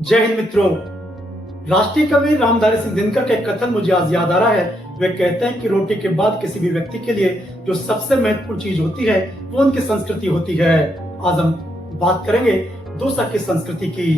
जय हिंद मित्रों। राष्ट्रीय कवि रामधारी सिंह दिनकर का एक कथन मुझे आज याद आ रहा है। वे कहते हैं कि रोटी के बाद किसी भी व्यक्ति के लिए जो सबसे महत्वपूर्ण चीज होती है वो उनकी संस्कृति होती है। आज हम बात करेंगे दौसा की संस्कृति की।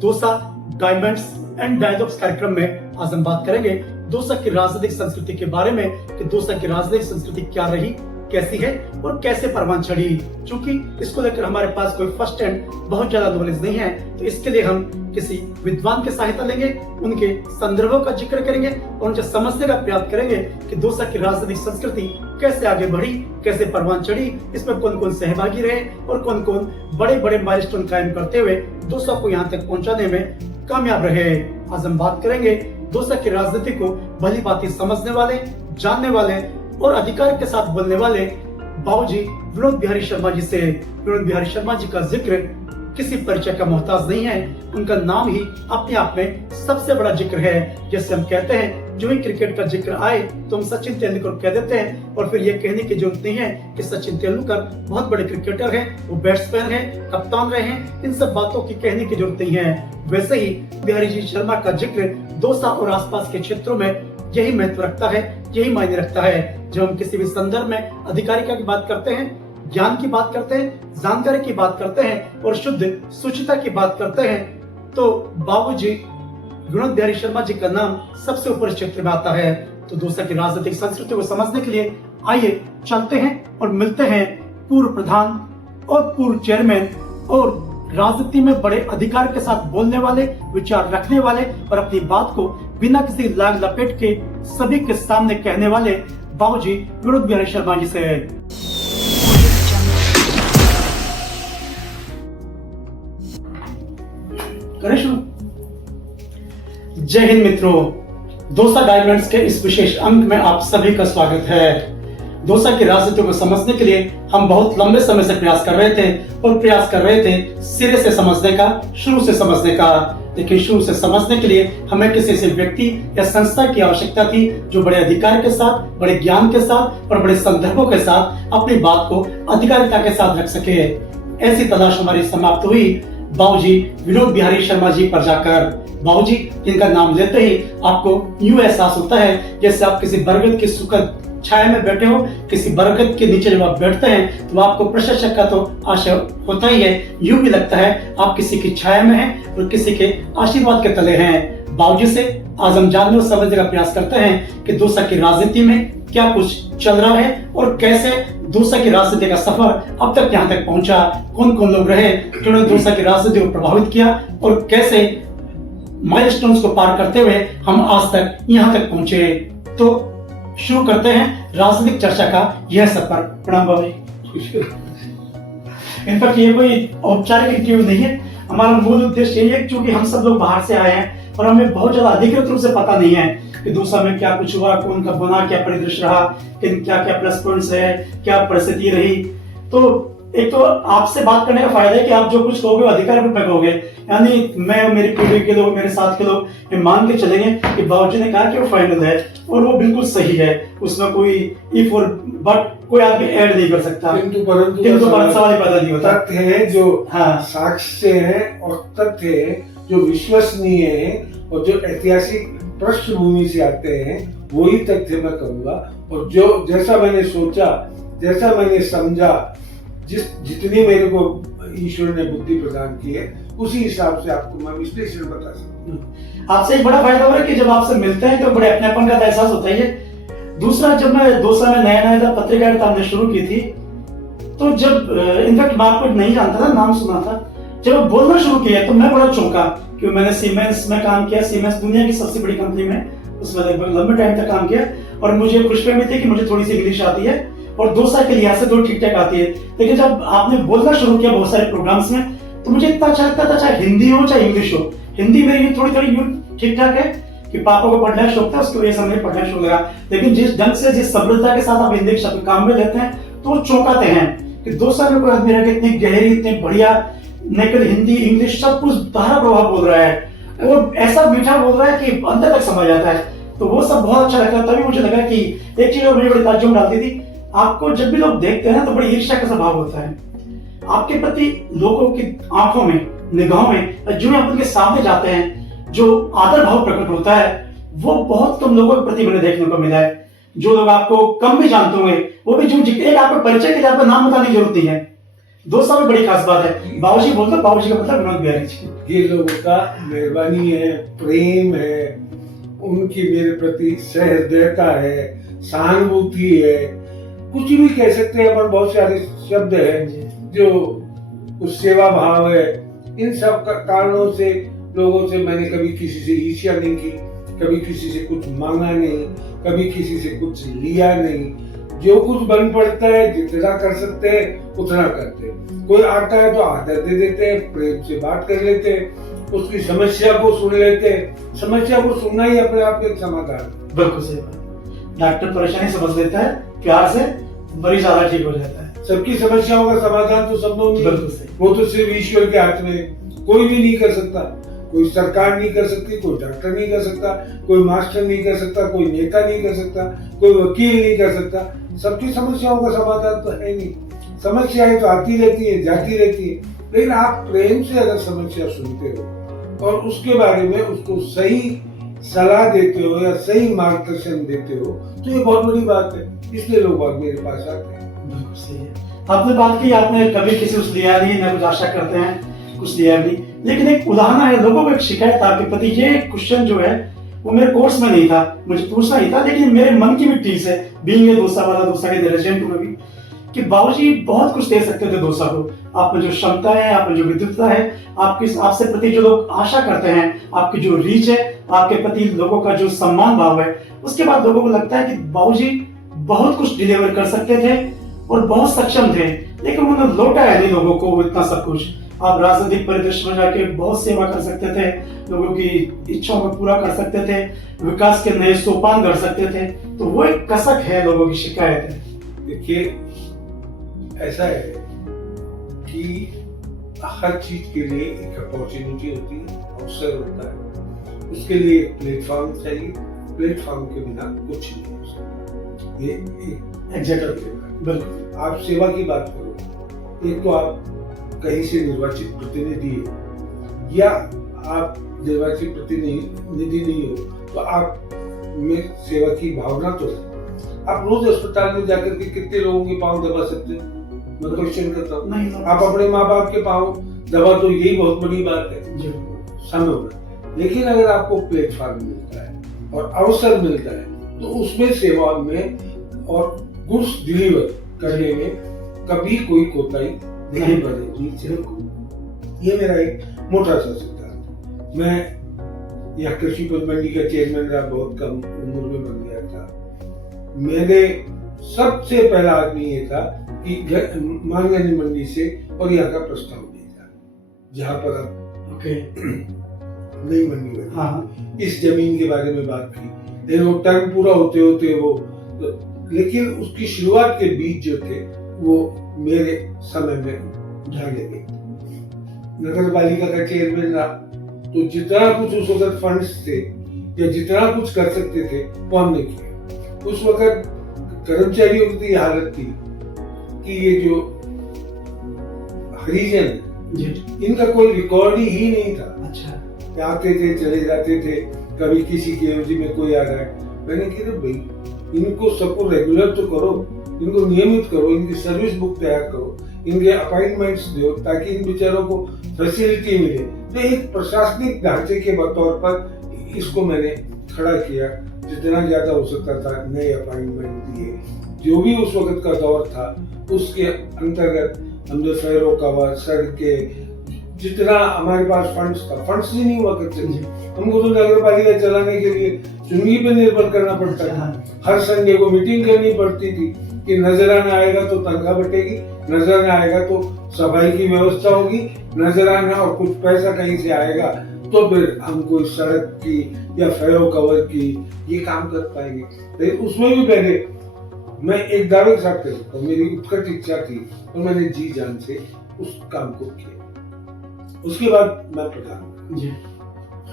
दौसा डायमंड्स एंड डायलॉग्स कार्यक्रम में आज हम बात करेंगे दौसा की राजनीतिक संस्कृति के बारे में कि दौसा की राजनीतिक संस्कृति क्या रही, कैसी है और कैसे परवान चढ़ी। चूंकि इसको लेकर हमारे पास कोई फर्स्ट हैंड बहुत ज्यादा नॉलेज नहीं है, तो इसके लिए हम किसी विद्वान की सहायता लेंगे, उनके संदर्भों का जिक्र करेंगे और उनसे समझने का प्रयास करेंगे कि दौसा की राजनीतिक संस्कृति कैसे आगे बढ़ी, कैसे परवान चढ़ी, इसमें कौन कौन सहभागी रहे और कौन कौन बड़े बड़े माइलस्टोन कायम करते हुए दौसा को यहाँ तक पहुँचाने में कामयाब रहे। आज हम बात करेंगे दौसा की राजनीति को भली भांति समझने वाले, जानने वाले और अधिकार के साथ बोलने वाले बाबूजी विनोद बिहारी शर्मा जी से। विनोद बिहारी शर्मा जी का जिक्र किसी परिचय का मोहताज नहीं है, उनका नाम ही अपने आप में सबसे बड़ा जिक्र है। जैसे हम कहते हैं जो ही क्रिकेट का जिक्र आए तो हम सचिन तेंदुलकर कह देते हैं और फिर ये कहने की जरूरत नहीं है कि सचिन तेंदुलकर बहुत बड़े क्रिकेटर हैं, वो बैट्समैन हैं, कप्तान रहे हैं, इन सब बातों की कहने की जरूरत नहीं है। वैसे ही बिहारी जी शर्मा का जिक्र दौसा और आसपास के क्षेत्रों में यही महत्व रखता है, यही मायने रखता है। जब हम किसी भी संदर्भ में अधिकारिता की बात करते हैं, ज्ञान की बात करते हैं, जानकारी की बात करते हैं और शुद्ध सुचिता की बात करते हैं, तो बाबूजी विनोद बिहारी शर्मा जी का नाम सबसे ऊपर इस क्षेत्र में आता है। तो दौसा की राजनीतिक संस्कृति को समझने के लिए आइए चलते हैं और मिलते हैं पूर्व प्रधान और पूर्व चेयरमैन और राजनीति में बड़े अधिकार के साथ बोलने वाले, विचार रखने वाले और अपनी बात को बिना किसी लाग लपेट के सभी के सामने कहने वाले बाबूजी विनोद बिहारी शर्मा जी से। जय हिंद मित्रों, दौसा डायमंड्स के इस विशेष अंक में आप सभी का स्वागत है। दौसा की राजनीति को समझने के लिए हम बहुत लंबे समय से प्रयास कर रहे थे और प्रयास कर रहे थे सिरे से समझने का, शुरू से समझने का। लेकिन शुरू से समझने के लिए हमें किसी ऐसे व्यक्ति या संस्था की आवश्यकता थी जो बड़े अधिकार के साथ, बड़े ज्ञान के साथ और बड़े संदर्भों के साथ अपनी बात को अधिकारिता के साथ रख सके। ऐसी तलाश हमारी समाप्त हुई बाबूजी विनोद बिहारी शर्मा जी पर जाकर। बाबूजी जिनका नाम लेते ही आपको यूं एहसास होता है जैसे आप किसी बरगद की सुखद छाया में बैठे हो। किसी बरगद के नीचे जब आप बैठते हैं तो आपको प्रशंसक का तो आशय होता ही है, यूं भी लगता है आप किसी की छाया में हैं और किसी के आशीर्वाद के तले हैं। बाबूजी से आज हम जानने और समझने का प्रयास करते हैं कि दौसा की राजनीति में क्या कुछ चल रहा है और कैसे दौसा की राजनीति का सफर अब तक यहाँ तक पहुंचा, कौन कौन लोग रहे जिन्होंने दौसा की राजनीति को प्रभावित किया और कैसे माइलस्टोन्स को पार करते हुए हम आज तक यहाँ तक पहुंचे। तो शुरू करते हैं राजनीतिक चर्चा का यह सफर। प्रणाम बाबू जी। इनफैक्ट ये कोई औपचारिक इंटरव्यू नहीं है, हमारा मूल उद्देश्य यही है क्योंकि हम सब लोग बाहर से आए हैं और हमें बहुत ज्यादा अधिकृत रूप से पता नहीं है कि दौसा में क्या कुछ हुआ, कौन कब बना, क्या परिदृश्य रहा, क्या क्या प्लस पॉइंट्स है, क्या परिस्थिति रही। तो एक तो आपसे बात करने का फायदा है कि आप जो कुछ कहोगे वो अधिकार रूप में कहोगे, यानी मैं, मेरी पीढ़ी के लोग, मेरे साथ के लोग ये मान के चलेंगे कि बाबूजी ने कहा कि वो फाइनल है और वो बिल्कुल सही है, उसमें कोई इफ और बट कोई आदमी ऐड नहीं कर सकता। किंतु परंतु सवाल पैदा नहीं होता। तथ्य है जो साक्ष्य है और तथ्य है जो विश्वसनीय है और जो ऐतिहासिक पृष्ठभूमि से आते हैं वही तथ्य मैं कहूंगा। और जो जैसा मैंने सोचा, जैसा मैंने समझा, जितनी मेरे को ईश्वर ने बुद्धि प्रदान की है उसी हिसाब से आपको मैं विश्लेषण बता सकता हूँ। आपसे एक बड़ा फायदा हो रहा है कि जब आपसे मिलते हैं तो बड़े अपनेपन का एहसास होता ही है। दूसरा, जब मैं दौसा में नया पत्रकारिता हमने शुरू की थी तो जब इनफैक्ट मैं आपको नहीं जानता था, नाम सुना था, जब बोलना शुरू किया तो मैं बड़ा चौंका क्योंकि मैंने सीमेंस में काम किया। सीमेंस दुनिया की सबसे बड़ी कंपनी में, उसमें लगभग लंबे टाइम तक काम किया और मुझे खुशफहमी थी कि मुझे थोड़ी सी इंग्लिश आती है और दौसा के लिहाज से तो ठीक ठाक आती है। लेकिन जब आपने बोलना शुरू किया बहुत सारे प्रोग्राम्स में तो मुझे इतना अच्छा लगता था, चाहे हिंदी हो चाहे इंग्लिश हो। हिंदी मेरी थोड़ी ठीक ठाक है कि पापा को पढ़ने का शौक था, उसकी वजह से हमने पढ़ने शौक लगा। लेकिन जिस ढंग से, जिस सभ्यता के साथ आप हिंदी शब्द काम में लेते हैं तो वो चौंकाते हैं कि दौसा में कोई आदमी रह के इतनी गहरी, इतनी बढ़िया नकल हिंदी इंग्लिश सब कुछ धारा प्रभाव बोल रहा है और ऐसा मीठा बोल रहा है कि अंदर तक समझ आता है। तो वो सब बहुत अच्छा लगता है। तभी मुझे लगा कि एक चीज और मुझे बड़ी ताज्जुब डालती थी, आपको जब भी लोग देखते हैं तो बड़ी ईर्ष्या का स्वभाव होता है। आपके प्रति लोगों की आंखों में निगाहों में जो आप उनके सामने जाते हैं, जो आदर भाव प्रकट होता है, वो बहुत कम लोगों के प्रति मैंने देखने को मिला है। जो लोग आपको कम भी जानते होंगे, वो भी जो एक आपको परिचय के लिए आपका नाम बताने की जरूरत नहीं है। दोस्तों में बड़ी खास बात है, बाबूजी बोलते, बाबूजी का मतलब विनोद बिहारी जी। ये लोगों का मेहरबानी है, प्रेम है, उनकी मेरे प्रति सहृदयता है, सहानुभूति है, कुछ भी कह सकते हैं, पर बहुत सारे शब्द हैं जो उस सेवा भाव है। इन सब कारणों से लोगों से मैंने कभी किसी से ईर्ष्या नहीं की, कभी किसी से कुछ मांगा नहीं, कभी किसी से कुछ लिया नहीं। जो कुछ बन पड़ता है, जितना कर सकते हैं उतना करते हैं। कोई आता है तो आदर दे देते हैं, प्रेम से बात कर लेते हैं, उसकी समस्या को सुन लेते हैं। समस्या को सुनना ही अपने आप एक समाधान। बिल्कुल सही बात। डॉक्टर परेशानी समझ लेता है, प्यार से मरीज ज्यादा ठीक हो जाता है। सबकी समस्याओं का समाधान तो संभव नहीं, बिल्कुल सही। वो तो सिर्फ ईश्वर के हाथ में। कोई भी नहीं कर सकता, कोई सरकार नहीं कर सकती, कोई डॉक्टर नहीं कर सकता, कोई मास्टर नहीं कर सकता, कोई नेता नहीं कर सकता, कोई वकील नहीं कर सकता। सबकी समस्याओं का समाधान तो है नहीं। समस्याएं तो आती रहती है, जाती रहती है, लेकिन आप प्रेम से अगर समस्या सुनते हो और उसके बारे में उसको सही सलाह देते हो या सही मार्गदर्शन देते हो, तो ये बहुत बड़ी बात है। इसलिए लोग बाग मेरे पास आते हैं। बिल्कुल सही है। आपने बात की, आपने कभी किसी उस लिया नहीं, न कुछ आशा करते हैं, कुछ लिया नहीं, लेकिन एक उदाहरण है, लोगों को एक शिकायत आपके प्रति। ये क्वेश्चन जो है वो मेरे कोर्स में नहीं था, मुझे पूछना ही था, लेकिन मेरे मन की भी टीस है, बीइंग ए डोसा वाला, डोसा के रेजिडेंट में भी, कि बाबूजी बहुत कुछ दे सकते थे डोसा को। आप में जो क्षमता है, आप में जो विद्वता है, आपकी आपसे प्रति जो लोग आशा करते हैं, आपकी जो रीच है, आपके प्रति लोगों का जो सम्मान भाव है, उसके बाद लोगों को लगता है कि बाबूजी बहुत कुछ डिलीवर कर सकते थे और बहुत सक्षम थे, लेकिन उन्होंने लौटा है नहीं लोगों को इतना सब कुछ। आप राजनीतिक परिदृश्य में जाके बहुत सेवा कर सकते थे, लोगों की इच्छाओं को पूरा कर सकते थे, विकास के नए सोपान कर सकते थे। तो वो एक कसक है, लोगों की शिकायत है। देखिए, ऐसा है कि हर चीज के लिए एक अपॉर्चुनिटी होती है, अवसर होता है, उसके लिए एक प्लेटफॉर्म चाहिए। प्लेटफॉर्म के बिना कुछ नहीं हो सकता। ये एग्जैक्टली बिल्कुल। आप सेवा की बात करो, एक तो आप कहीं से निर्वाचित प्रतिनिधि हो या आप निर्वाचित प्रतिनिधि नहीं हो, तो आप में सेवा की भावना तो है। आप रोज अस्पताल में जाकर के कितने लोगों के पांव दबा सकते हैं? मैं क्वेश्चन करता हूँ। आप अपने माँ बाप के पांव दबा, तो यही बहुत बड़ी बात है, संभव है। लेकिन अगर आपको प्लेटफॉर्म मिलता है और अवसर मिलता है, तो उसमें सेवा में और गुड्स डिलीवर करने में कभी कोई कोताही नहीं बनेगी। ये मेरा एक मोटा सा सिद्धांत। मैं यहाँ कृषि उपज मंडी का चेयरमैन रहा, बहुत कम उम्र में बन गया था। मैंने सबसे पहला आदमी ये था कि मांगनी मंडी से और यहाँ का प्रस्ताव भेजा, जहाँ पर अब नई मंडी बनी। हाँ, इस जमीन के बारे में बात की, लेकिन वो टर्म पूरा होते होते वो, लेकिन उसकी शुरुआत के बीज जो थे वो मेरे समय में ढाले गए। नगर पालिका का चेयरमैन रहा, तो जितना कुछ उस वक्त फंड्स थे या जितना कुछ कर सकते थे वो हमने किया। उस वक्त कर्मचारियों की हालत थी कि ये जो हरिजन, इनका कोई रिकॉर्ड ही नहीं था। अच्छा, आते थे चले जाते थे, कभी किसी की एवजी में कोई आ रहा है। मैंने कहा भाई, इनको सबको रेगुलर तो करो, इनको नियमित करो, इनकी सर्विस बुक तैयार करो, इनके अपॉइंटमेंट्स दो, ताकि इन बेचारों को फैसिलिटी मिले। तो एक प्रशासनिक ढांचे के तौर पर इसको मैंने खड़ा किया, जितना ज्यादा हो सकता था नए अपॉइंटमेंट दिए। जो भी उस वक्त का दौर था उसके अंतर्गत हमने फेरो कवर, सड़कें, जितना हमारे पास फंड्स ही नहीं हुआ करते थे। हमको तो नगर पालिका चलाने के लिए चुंगी पे निर्भर करना पड़ता था। हर संडे को मीटिंग करनी पड़ती थी कि नजराना आएगा तो तनख्वाह बटेगी, नजराना आएगा तो सफाई की व्यवस्था होगी, नजराना और कुछ पैसा कहीं से आएगा तो फिर हम कोई सड़क की या फेरो कवर की ये काम कर पाएंगे। लेकिन उसमें भी पहले मैं एक दावे के साथ कर सकता हूँ, मेरी उत्कट इच्छा थी और मैंने जी जान से उस काम को किया। उसके बाद मैं प्रधान जी।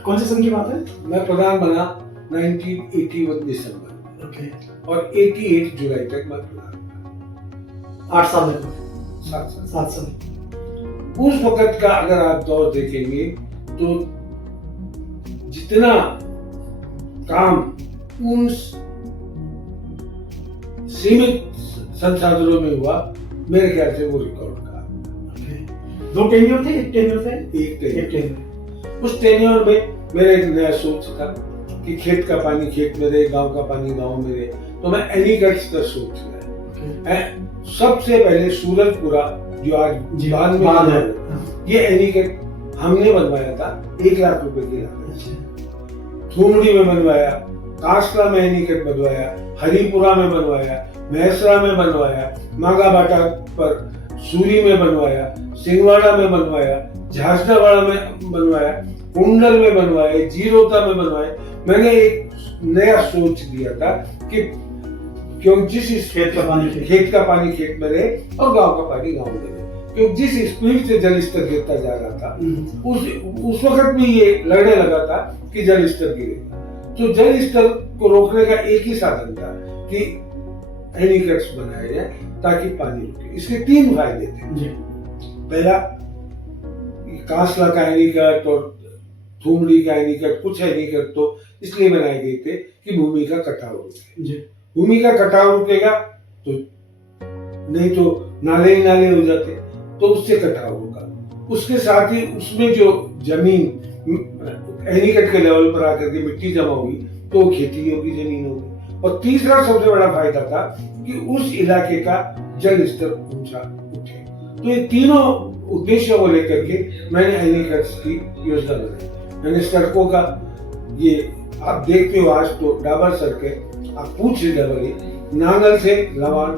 कौन से सन की बात है? मैं प्रधान बना 1981 दिसंबर और 88 जुलाई तक मैं प्रधान बना। 8 साल लगभग। 7 साल। उस वक्त का अगर आप दौर देखेंगे तो जितना काम उन सीमित संसाधनों में हुआ, मेरे ख्याल से वो रिकॉर्ड का। 2 टेन्योर थे, 1 टेन्योर थे, एक टेन्योर। 1 टेन्योर। उस टेन्योर में मेरा एक नया सोच था कि खेत का पानी खेत में रहे, गांव का पानी गांव में रहे, तो मैं एनीकट्स का सोच रहा। सबसे पहले सूरजपुरा जो आज बांध में बांध है, ये एनीकट हमने बनवाया था 1 लाख रुपए की लागत। थूमड़ी में बनवाया, कासला में एनीकट बनवाया, हरिपुरा में बनवाया, महसरा में बनवाया, मांगाबाटा पर सूरी में बनवाया, सिंगवाड़ा में बनवाया, झांसदावाड़ा में बनवाया, कुंडल में बनवाया, जीरोता में बनवाया। मैंने एक नया सोच दिया था कि क्योंकि जिस खेत का पानी खेत में रहे और गांव का पानी गांव में रहे, क्योंकि जिस स्पीड से जल स्तर गिरता जा रहा था उस वक्त भी ये लड़ने लगा था कि जल स्तर गिरेगा। तो जल स्तर को रोकने का एक ही साधन था कि एनीकट्स बनाए जाए ताकि पानी रुके। इसके 3 फायदे थे। पहला, कांसला का एनीकट और थूमड़ी का एनीकट, कुछ एनीकट तो इसलिए बनाए गए थे कि भूमि का कटाव रुके। भूमि का कटाव रुकेगा तो नहीं तो नाले ही नाले हो जाते, तो उससे कटाव होगा। उसके साथ ही उसमें जो जमीन एनीकट के लेवल पर आकर के मिट्टी जमा होगी तो खेती होगी, जमीन होगी। और तीसरा सबसे बड़ा फायदा था कि उस इलाके का जल स्तर ऊंचा उठे। तो ये तीनों उद्देश्यों को लेकर के मैंने एनीकट्स की योजना बनाई। मैंने सड़कों का, ये आप देखते हो आज तो डाबर सड़कें, आप पूछ लीजिए, नांगल से लवान,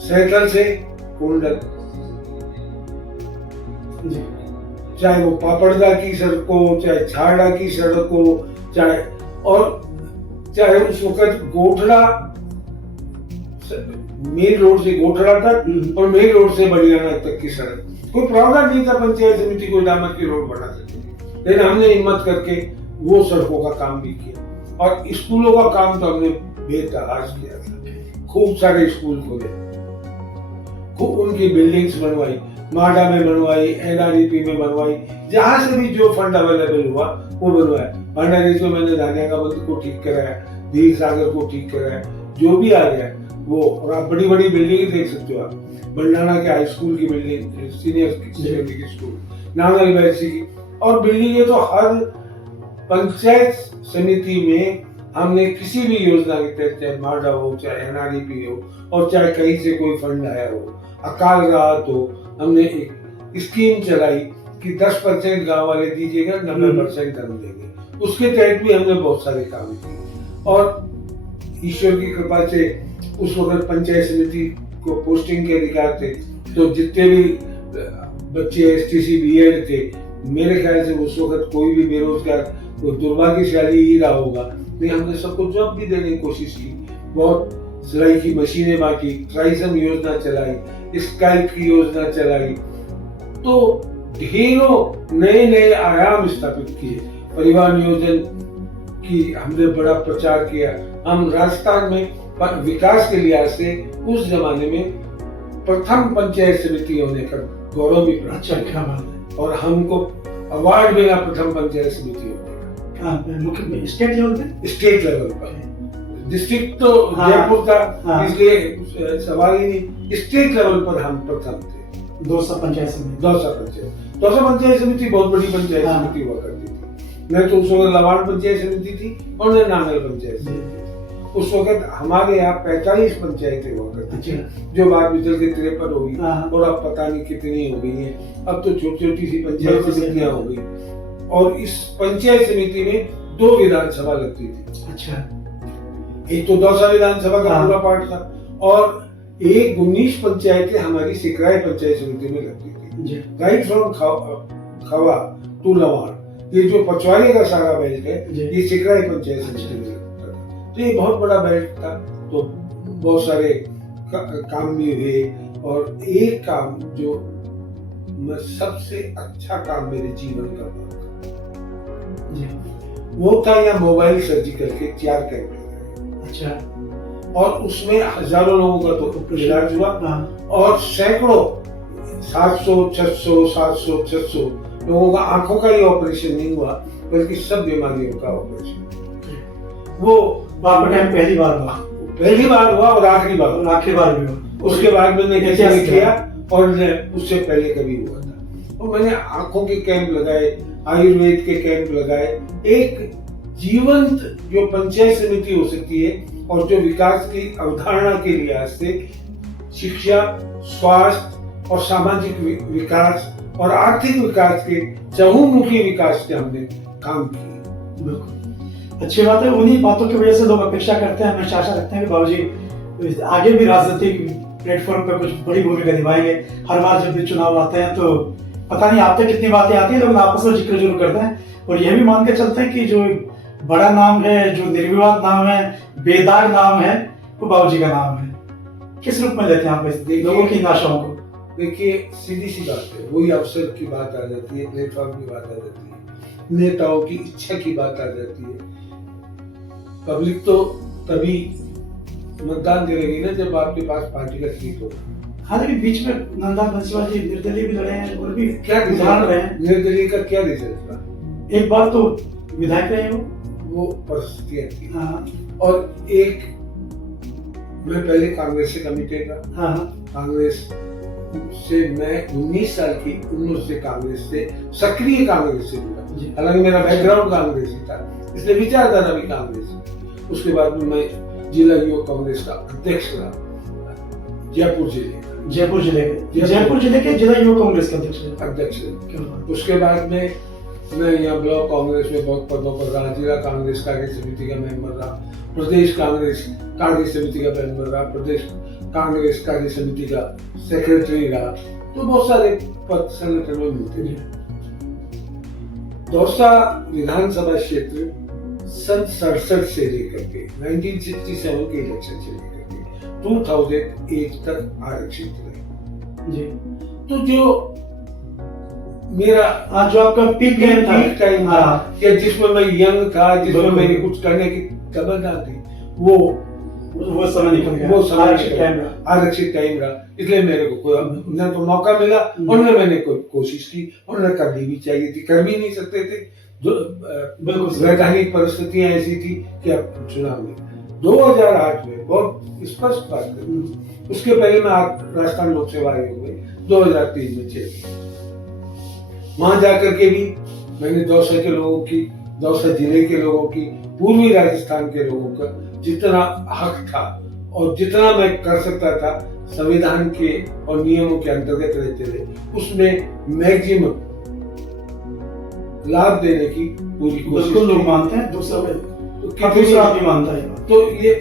सैतल से कुंडल, चाहे वो पापड़दा की सड़क हो, चाहे छाड़ा की सड़क हो, चाहे उस वक्त गोठड़ा मेन रोड से गोठड़ा तक और मेन रोड से बलियाना तक की सड़क। कोई प्रावधान नहीं था पंचायत समिति को डामर की रोड बना सके, लेकिन हमने हिम्मत करके वो सड़कों का काम भी किया। और स्कूलों का काम तो हमने बेतहाश किया था। खूब सारे स्कूल खोले, खूब उनकी बिल्डिंग्स बनवाई, माडा में बनवाई, एनआरईपी में बनवाई, जहां से भी जो फंड अवेलेबल हुआ वो बनवाया। भंडारी में मैंने धानिया का बंद को ठीक कराया, धीर सागर को ठीक कराया, जो भी आ गया वो। और आप बड़ी बड़ी बिल्डिंग देख सकते हो, आप बंडाना के हाई स्कूल की building, senior secondary school, Nangal बैसी की, और बिल्डिंगें तो हर पंचायत समिति में हमने किसी भी योजना के तहत, चाहे माडा हो, चाहे एनआरईपी हो, और चाहे कहीं से कोई फंड आया हो, अकाल राहत हो, हमने एक स्कीम चलाई कि 10% गांव वाले दीजिएगा, 90% हम देंगे। उसके तहत भी हमने बहुत सारे काम किए। और ईश्वर की कृपा से उस वक्त पंचायत समिति को पोस्टिंग के अधिकार थे, तो जितने भी बच्चे एसटीसी बीएड थे, मेरे ख्याल से उस वक्त कोई भी बेरोजगार वो दुर्भाग्यशाली ही रहा होगा, नहीं हमने सबको जॉब भी देने की कोशिश की। बहुत सिलाई की मशीनें बांटी, ट्राइसम योजना चलाई, स्काइप की योजना चलाई, तो ढेरों नए नए आयाम स्थापित किए। परिवार नियोजन की हमने बड़ा प्रचार किया। हम राजस्थान में विकास के लिहाज से उस जमाने में प्रथम पंचायत समिति होने का गौरव भी प्राप्त किया, और हमको अवार्ड मिला प्रथम पंचायत समिति होने का। स्टेट लेवल पर, डिस्ट्रिक्ट तो जयपुर था इसलिए सवाल ही नहीं, स्टेट लेवल पर हम प्रथम थे। दौसा पंचायत समिति बहुत बड़ी पंचायत समिति हुआ करती थी। मैं तो उस वक्त लवान पंचायत समिति थी और मैं नांगल पंचायत समिति। उस वक्त हमारे यहाँ 45 पंचायतें हुआ करती थी, जो बाद में चल के 53 हो गई, और अब पता नहीं कितनी हो गई है। अब तो छोटी छोटी सी पंचायत समितियां हो गई। और इस पंचायत समिति में 2 विधानसभा लगती थी। अच्छा, एक तो दौसा विधानसभा का पूरा पार्ट था, और एक 19 पंचायतें हमारी सिकराय पंचायत समिति में लगती थी। राइट फ्रॉम खवा टू लवान, ये जो पचवाड़ी का सारा बेल्ट है, ये सिकराय पंचायत समिति में लगता था। तो ये बहुत बड़ा बेल्ट था, तो बहुत सारे काम भी हुए। और एक काम जो सबसे अच्छा काम मेरे जीवन का वो था, यहाँ मोबाइल सर्जिकल के 4 कैंप। अच्छा, और उसमें हजारों लोगों का तो इलाज हुआ, और सैकड़ों 700, 600, 700, 600 लोगों का आंखों का ही ऑपरेशन नहीं हुआ, बल्कि सब बीमारियों का ऑपरेशन। वो आपका टाइम पहली बार हुआ और आखिरी बार और आखिरी बार भी हुआ। उसके बाद मैंने किसी ने इतिहास किया और उससे पहले कभी हुआ था। और मैंने आंखों के कैंप लगाए, आयुर्वेद के कैंप लगाए, एक जीवंत जो पंचायत समिति हो सकती है और जो विकास की अवधारणा के लिहाज से शिक्षा, स्वास्थ्य और सामाजिक विकास और आर्थिक विकास के चहुमुखी विकास के हमने काम किए। बिल्कुल अच्छी बात है। उन्हीं बातों की वजह से लोग अपेक्षा करते हैं, हमेशा आशा रखते हैं कि बाबूजी आगे भी राजनीतिक प्लेटफॉर्म पर कुछ बड़ी भूमिका निभाएंगे। हर बार जब भी चुनाव आते हैं तो पता नहीं आप तक कितनी बातें आती है, लोग आपस में जिक्र जरूर करते हैं और यह भी मान के चलते हैं कि जो बड़ा नाम है, जो निर्विवाद नाम है, बेदाग नाम है, वो बाबूजी का नाम है। किस रूप में लेते हैं आप लोगों की आशाओं को? देखिए, सीधी सी बात है, वही अवसर की बात आ जाती है, प्लेटफॉर्म की बात आ जाती है, नेताओं की इच्छा की बात आ जाती है। पब्लिक तो तभी मतदान करेगी ना जब आपके पास पार्टी का सीट हो। हाँ, लेकिन बीच में नंदलाल बंसीवाल जी निर्दलीय भी लड़े हैं और भी क्या उदाहरण रहे हैं। निर्दलीय का क्या रिजल्ट था? एक बार तो विधायक रहे वो परिस्थितियां थी। हाँ और एक मैं पहले कांग्रेस से कमिटेड रहा। हाँ कांग्रेस से मैं 19 साल की उम्र से कांग्रेस से सक्रिय कांग्रेस से जुड़ा। हालांकि मेरा बैकग्राउंड कांग्रेस ही था, इसलिए विचारधारा भी कांग्रेस। उसके बाद में मैं जिला युवा कांग्रेस का अध्यक्ष रहा जयपुर जिले के जिला युवा कांग्रेस के अध्यक्ष। उसके बाद में मैं यहाँ ब्लॉक कांग्रेस में बहुत पदों पर रहा, जिला कांग्रेस कार्य समिति का मेंबर रहा, प्रदेश कांग्रेस कार्य समिति का मेंबर रहा, प्रदेश कांग्रेस कार्य समिति का सेक्रेटरी रहा। तो बहुत सारे पद संगठन में मिलते हैं। दौसा विधानसभा क्षेत्र सन 67 से लेकर के 1967 के इलेक्शन से लेकर के 2008 तक आरक्षित रहे। तो जो मेरा जो आपका पीक टाइम था कि जिसमें मैं यंग था, जिसमें मेरी कुछ करने की तमन्ना थी, वो समय निकल गया, वो आरक्षित टाइम रहा। इसलिए मेरे को कोई न तो मौका मिला और न मैंने कोई कोशिश की और न करनी भी चाहिए थी, कर भी नहीं सकते थे। बिल्कुल वैधानिक परिस्थितियां ऐसी थी कि अब चुनाव में 2008 में बहुत स्पष्ट बात करूं, उसके पहले मैं राजस्थान लोक सेवा आयोग में 2003 में चले गया। वहां जाकर के भी मैंने दौसा के लोगों की, दौसा जिले के लोगों की, पूर्वी राजस्थान के लोगों का जितना हक था और जितना मैं कर सकता था संविधान के और नियमों के अंतर्गत रहते हुए, उसमें मैक्सिमम लाभ देने की पूरी कोशिश। लोग मानते हैं, दूसरा भी मानता है। तो ये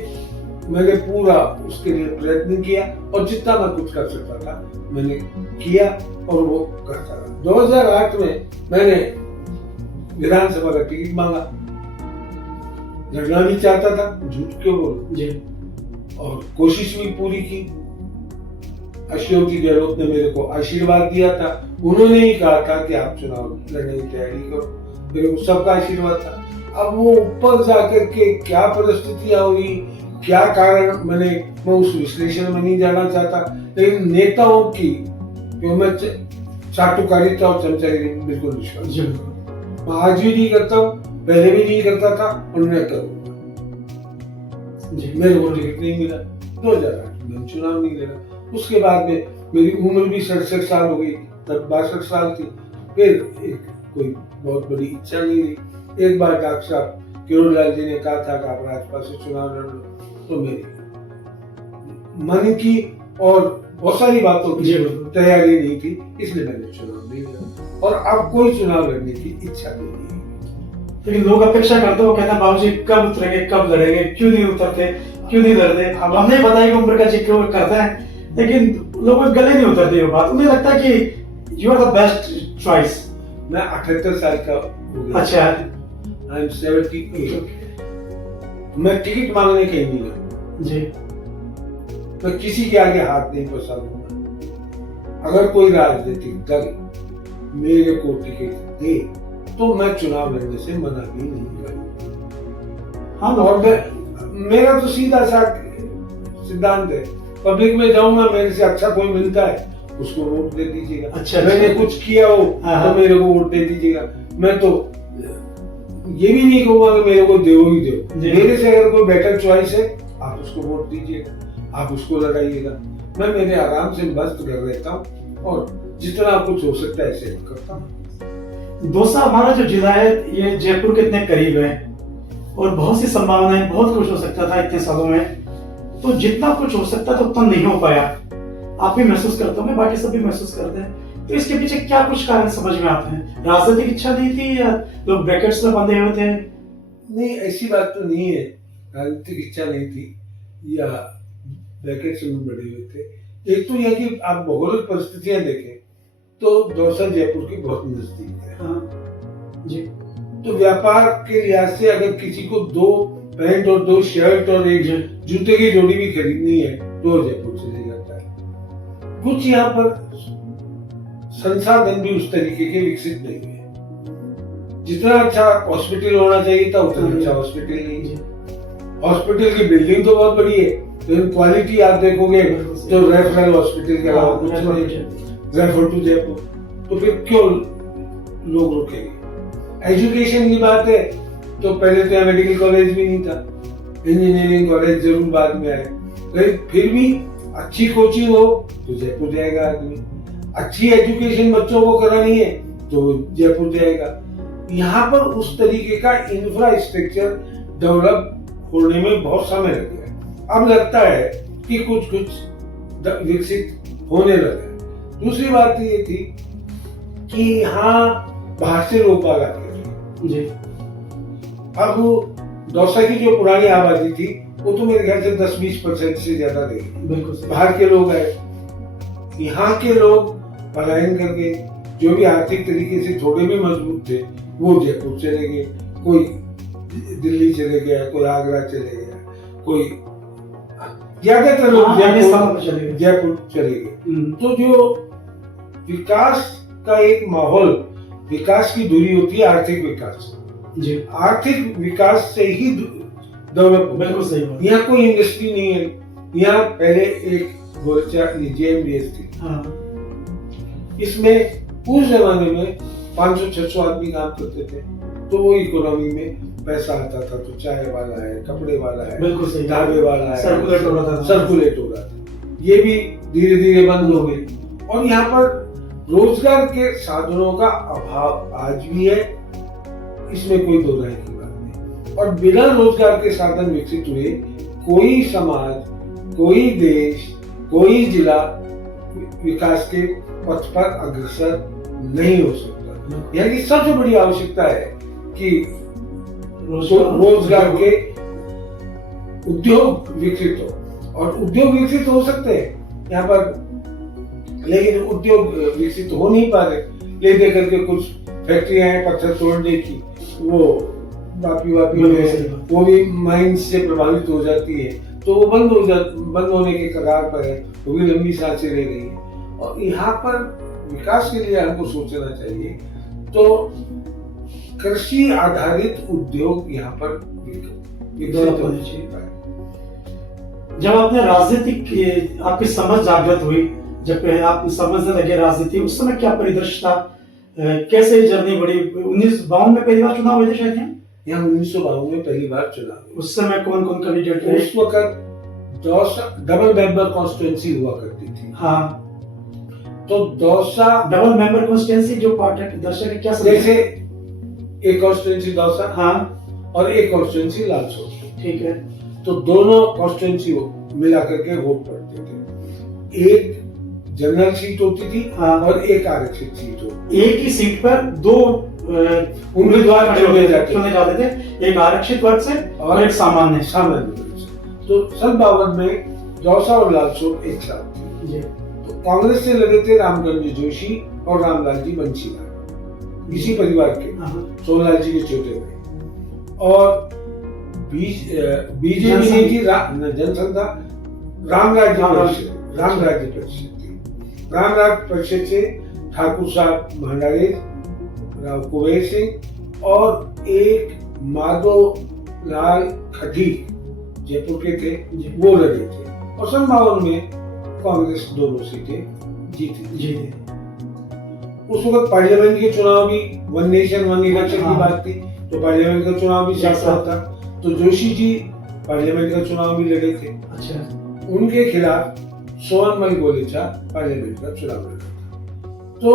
मैंने पूरा उसके लिए प्रयत्न किया और जितना मैं कुछ कर सकता था मैंने किया और वो करता रहा। 2008 में मैंने विधानसभा का टिकट मांगा, लड़ना भी चाहता था, झूठ क्यों बोलूं, और कोशिश भी पूरी की। अशोक जी गहलोत ने मेरे को आशीर्वाद दिया था, उन्होंने ही कहा था कि आप चुनाव लड़ने की तैयारी करो, मेरे को सबका आशीर्वाद था। अब वो ऊपर जाकर के क्या परिस्थितियां हुई, क्या कारण, मैं उस विश्लेषण में नहीं जाना चाहता, लेकिन नेताओं की जो मैं चाटुकारिता और चमचागिरी बिल्कुल विश्वास मैं आज भी नहीं करता हूँ, पहले भी नहीं करता था और मैं करूंगा। मेरे को टिकट नहीं मिला, 2008 में चुनाव नहीं लड़ा। उसके बाद में मेरी उम्र भी 67 साल हो गई, तब 62 साल थी। फिर कोई बहुत बड़ी इच्छा नहीं रही। एक बार डॉक्टर साहब किरोड़लाल जी ने कहा था कि आप राजपाल से चुनाव लड़ लो, तो मेरी मन की और बहुत सारी बातों की तैयारी नहीं थी, इसलिए मैंने चुनाव नहीं लड़ा और अब कोई चुनाव लड़ने की इच्छा नहीं है। लेकिन लोग अपेक्षा करते हैं, वो कहते हैं बाबूजी कब उतरेंगे, कब लड़ेंगे, क्यों नहीं उतरते, क्यों नहीं लड़ते। अब हमने बताया कि उम्र का जिक्र करते हैं, लेकिन लोगों के गले नहीं उतरती वो बात। उन्हें लगता है कि you are the best choice. मैं 78 साल का हो गया। अच्छा, आई एम 78। मैं टिकट मांगने के नहीं गया जी, मैं किसी के आगे हाथ नहीं पसारूंगा। अगर कोई राजनीतिक दल मेरे को टिकट दे तो मैं चुनाव लड़ने से मना भी नहीं करूंगा। हाँ, और मेरा तो सीधा सा सिद्धांत है, पब्लिक में जाऊंगा, मेरे से अच्छा कोई मिलता है उसको वोट दे दीजिएगा। अच्छा, मैंने कुछ किया हो हाँ। तो मेरे को वोट दे दीजिएगा। मैं तो ये भी नहीं कहूंगा कि मेरे को दो ही दो। जी। मेरे से अगर कोई बेटर चॉइस है आप उसको वोट दीजिएगा, आप उसको लगाइएगा। मैं मेरे आराम से मस्त घर रहता हूँ और जितना कुछ हो सकता है ऐसे करता हूँ। दोसा हमारा जो जिला है ये जयपुर के इतने करीब है और बहुत सी संभावनाएं, बहुत कुछ हो सकता था इतने सालों में, तो जितना कुछ हो सकता था उतना नहीं हो पाया। आप भी महसूस करते होंगे, बाकी सब भी महसूस करते हैं। तो इसके पीछे क्या कुछ कारण समझ में आते हैं? राजनीतिक इच्छा नहीं थी या लोग ब्रैकेट्स में बंधे हुए थे? नहीं, ऐसी बात तो नहीं है। राजनीतिक इच्छा नहीं थी या ब्रैकेट्स में बड़े हुए थे। एक तो यह कि आप भौगोलिक परिस्थितियां देखें तो दौसा जयपुर के बहुत नजदीक है। हाँ जी। तो व्यापार के लिहाज से अगर किसी को 2 पैंट और 2 शर्ट और एक जूते की जोड़ी भी खरीदनी है तो जयपुर चले जाता है। कुछ यहाँ पर संसाधन भी उस तरीके के विकसित नहीं है। जितना अच्छा हॉस्पिटल होना चाहिए था उतना अच्छा हॉस्पिटल नहीं है। हॉस्पिटल की बिल्डिंग तो बहुत बड़ी है, लेकिन क्वालिटी आप देखोगे तो रेफरल हॉस्पिटल के अलावा कुछ नहीं है। रेफर टू जयपुर, तो फिर क्यों लोग रुकेंगे? एजुकेशन की बात है तो पहले तो यहाँ मेडिकल कॉलेज भी नहीं था, इंजीनियरिंग कॉलेज जरूर बाद में आए, लेकिन फिर भी अच्छी कोचिंग हो तो जयपुर जाएगा आदमी। अच्छी एजुकेशन बच्चों को करानी है तो जयपुर जाएगा। यहाँ पर उस तरीके का इंफ्रास्ट्रक्चर डेवलप होने में बहुत समय लग गया। अब लगता है कि कुछ विकसित होने लगा। दूसरी बात ये थी कि यहाँ बाहर से लोग आ जाते थे। अब दौसा की जो पुरानी आबादी थी वो तो मेरे ख्याल से 10-20% से ज्यादा नहीं, बिल्कुल बाहर के लोग आए। यहाँ के लोग पलायन करके जो भी आर्थिक तरीके से थोड़े भी मजबूत थे वो जयपुर चले गए। कोई दिल्ली चले गया, कोई आगरा चले गया, कोई ज्यादातर लोग जयपुर चले गए। तो जो विकास का एक माहौल, विकास की दूरी होती है आर्थिक विकास जी। आर्थिक विकास से ही डेवलप। बिल्कुल सही। यहाँ कोई इंडस्ट्री नहीं है। यहाँ पहले एक गोरचा जेएमडीएस थी। हाँ। इसमें उस जमाने में 500-600 आदमी काम करते थे, तो वो इकोनॉमी में पैसा आता था। तो चाय वाला है, कपड़े वाला है, बिल्कुल सही, ढाबे वाला है, सर्कुलेट हो रहा था। ये भी धीरे धीरे बंद हो गई। और यहाँ पर रोजगार के साधनों का अभाव आज भी है, इसमें कोई दो राय की बात नहीं। और बिना रोजगार के साधन विकसित हुए कोई समाज, कोई देश, कोई जिला विकास के पथ पर अग्रसर नहीं हो सकता। यानी सबसे बड़ी आवश्यकता है कि रोजगार के उद्योग विकसित हो। और उद्योग विकसित हो सकते हैं यहाँ पर, लेकिन उद्योग विकसित हो नहीं पा रहे। ले दे करके कुछ फैक्ट्रियां हैं पत्थर तोड़ने की, वो वापी में वो भी माइंस से प्रभावित हो जाती है, तो वो बंद होने के कगार पर है। वो भी लंबी सांसें ले रही है। और यहाँ पर विकास के लिए हमको सोचना चाहिए। तो कृषि आधारित उद्योग यहाँ पर विकसित होने चाहिए। जब आपने राजनीतिक आपकी समझ जागृत हुई, जब आप समझने लगे राजनीति, उस समय क्या परिदृश्य था? कैसे जर्नी बढ़ी? 1952 में पहली बार चुनाव हुए थे शायद यहाँ 1952 में पहली बार चुनाव। उस समय कौन कौन कैंडिडेट थे? उस वक्त दौसा डबल मेंबर कॉन्स्टिट्यूएंसी हुआ करती थी। हाँ। तो दौसा डबल मेंबर कॉन्स्टिट्यूएंसी जो पार्ट है, दर्शक क्या समझ? जैसे एक कॉन्स्टिट्यूएंसी दौसा, हाँ, और एक कॉन्स्टिट्यूएंसी लालसोट, ठीक है। तो दोनों कॉन्स्टिट्यूएंसी मिला करके वोट पड़ते थे। एक जनरल सीट होती थी, हाँ, और एक आरक्षित सीट होती। एक ही सीट पर 2 उम्मीदवार चुने जाते थे, एक आरक्षित वर्ग से और एक सामान्य वर्ग से। तो सन 52 में दौसा और लालसोट एक साथ थे। तो कांग्रेस से लगे थे रामगंज जोशी और रामलाल जी बंशीलाल, इसी परिवार के, सोमलाल जी के छोटे भाई। और बीजेपी नहीं थी, जनसंघ, रामराज्य परिषद थी। रामराज्य परिषद से ठाकुर साहब भंडारे, राव कुबेर सिंह और एक माधव लाल खटी जयपुर के थे, वो लगे थे। और सन 52 में कांग्रेस दोनों सीटें जीती। जी उस वक्त पार्लियामेंट के चुनाव भी वन नेशन वन इलेक्शन हाँ। की बात थी, तो पार्लियामेंट का चुनाव भी साथ साथ था। तो जोशी जी पार्लियामेंट का चुनाव भी लड़े थे। अच्छा उनके खिलाफ सोवनमल गोलेचा पार्लियामेंट का चुनाव लड़ा था। तो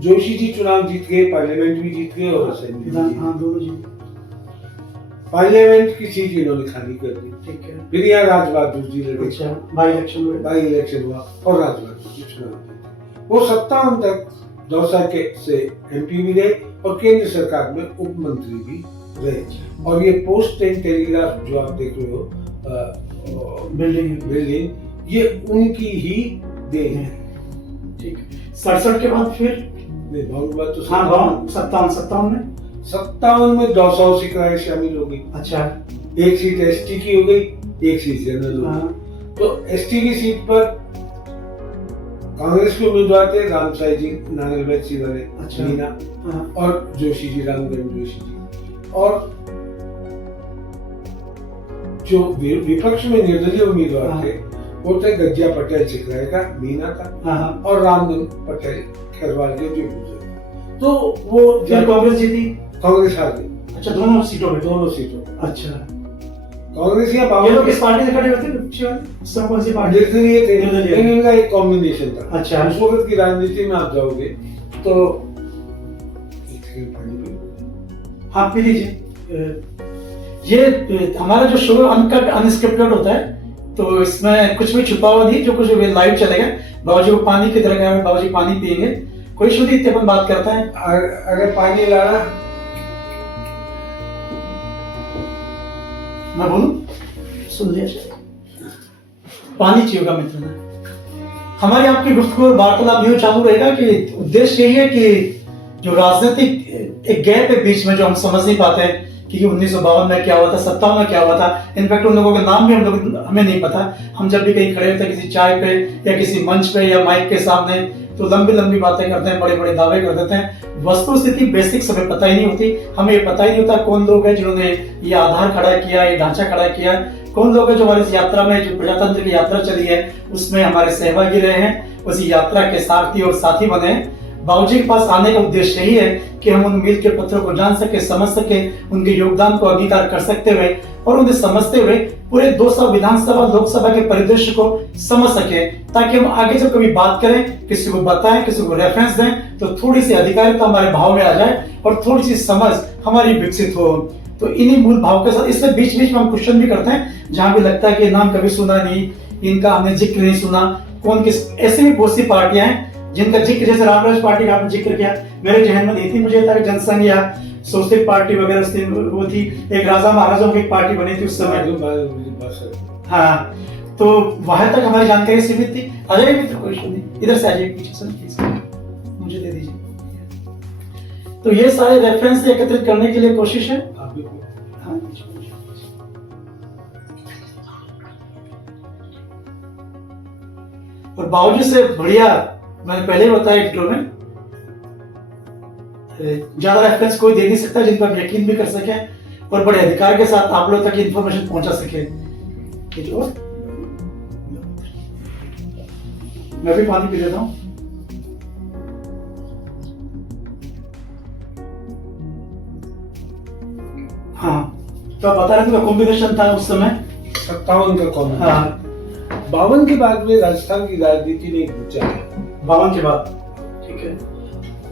जोशी जी चुनाव जीत गए, पार्लियामेंट भी जीत गए और असेंबली भी जीत हाँ दोनों जी गए। पार्लियामेंट की सीट इन्होंने खाली कर दी। ठीक है। फिर यहाँ राज बहादुर जी लड़े, अच्छा बाई इलेक्शन हुए। बाई इलेक्शन हुआ और राज बहादुर जी चुनाव जीते। वो 57 तक दौसा के से एमपी भी रहे और केंद्र सरकार में उप मंत्री भी रहे। और ये पोस्ट एंड टेलीग्राफ जो आप देख रहे हो बिल्डिंग, ये उनकी ही देन है। ठीक 67 के बाद फिर नहीं, बहुत बात तो हाँ बावन 57 में 57 में दौसा और सिकराय शामिल हो गई। अच्छा एक सीट एसटी की हो गई, एक सीट जनरल हो गई। तो एसटी की सीट पर कांग्रेस के उम्मीदवार थे रामसाई जी नांगलबैल सिंह वाले, अच्छा। मीना और जोशी जी रामगढ़ जोशी जी। और जो विपक्ष में निर्दलीय उम्मीदवार थे वो थे गज्जिया पटेल सिकराय का, मीना का और रामधन पटेल खैरवाल के जो गुजरे। तो वो कांग्रेस जीती, कांग्रेस हार गई। अच्छा दोनों सीटों में। दोनों सीटों में। अच्छा कांग्रेस या ये बावन लोग किस पार्टी से खड़े होते हैं? सब कौन सी पार्टी? निर्दलीय थे, निर्दलीय। लेकिन इनका एक कॉम्बिनेशन था। अच्छा। उस वक्त की राजनीति में आप जाओगे तो हाँ पी लीजिए। ये हमारा जो शो अनकट अनस्क्रिप्टेड होता है, तो इसमें कुछ भी छुपा हुआ नहीं, जो कुछ भी लाइव चलेगा। बाबूजी को पानी की तरह कहा, बाबूजी पानी पियेंगे, कोई शुद्ध इतने अपन बात करते हैं। अगर पानी लाना मैं बोलूं, सुन लिया। पानी चाहिए होगा मित्र ने। हमारी आपकी गुफ्तगू और वार्तालाप यूं चालू रहेगा कि उद्देश्य यही है कि जो राजनीतिक एक गैप है बीच में, जो हम समझ नहीं पाते हैं कि 1952 में क्या हुआ था, 57 में क्या हुआ था। इनफैक्ट उन लोगों के नाम भी हमें नहीं पता। हम जब भी कहीं खड़े होते हैं किसी चाय पे या किसी मंच पे या माइक के सामने, तो लंबी लंबी बातें करते हैं, बड़े बड़े दावे कर देते हैं। वस्तु स्थिति बेसिक्स हमें पता ही नहीं होती। हमें ये पता ही नहीं होता कौन लोग हैं जिन्होंने ये आधार खड़ा किया, ये ढांचा खड़ा किया, कौन लोग हैं जो हमारी इस यात्रा में, जो प्रजातंत्र की यात्रा चली है उसमें हमारे सहभागी रहे हैं, उसी यात्रा के सारथी और साथी बने हैं। बाबूजी के पास आने का उद्देश्य यही है कि हम उन मील के पत्रों को जान सके, समझ सके, उनके योगदान को अंगीकार कर सकते हुए और उन्हें समझते हुए पूरे 200 विधानसभा लोकसभा के परिदृश्य को समझ सके, ताकि हम आगे जब कभी बात करें, किसी को बताएं, किसी को रेफरेंस दें, तो थोड़ी सी अधिकारिता हमारे भाव में आ जाए और थोड़ी सी समझ हमारी विकसित हो। तो इन्हीं मूल भाव के साथ इसमें बीच बीच में हम क्वेश्चन भी करते हैं जहां भी लगता है कि नाम कभी सुना नहीं, इनका हमने जिक्र नहीं सुना, कौन किस। ऐसी भी बहुत सी पार्टियां हैं जिनका जिक्र, जैसे रामराज पार्टी का आपने जिक्र किया, मेरे जहन में नहीं थी। मुझे था कि जनसंघ या सोशलिस्ट पार्टी वगैरह वो थी, एक राजा महाराजाओं की पार्टी बनी थी उस समय। हाँ, तो वहां तक हमारी जानकारी सीमित थी। अरे मित्र कोई इशू नहीं, इधर से आइए पीछे से, प्लीज मुझे दे दीजिए। तो ये सारे रेफरेंस एकत्रित करने के लिए कोशिश है। हाँ, और बावजूद से बढ़िया, मैंने पहले ही बताया इंट्रो में, ज्यादा रेफरेंस कोई दे नहीं सकता जिन पर यकीन भी कर सके और बड़े अधिकार के साथ आप लोग तक इंफॉर्मेशन पहुंचा सके। मैं भी पानी पी लेता हूं। हाँ, तो आप बता रहे थे कॉम्बिनेशन था उस समय 57 का कॉम्बिनेशन। हाँ, 52 के बाद में राजस्थान की राजनीति में एक ऊंचा है। 52 के बाद, ठीक है।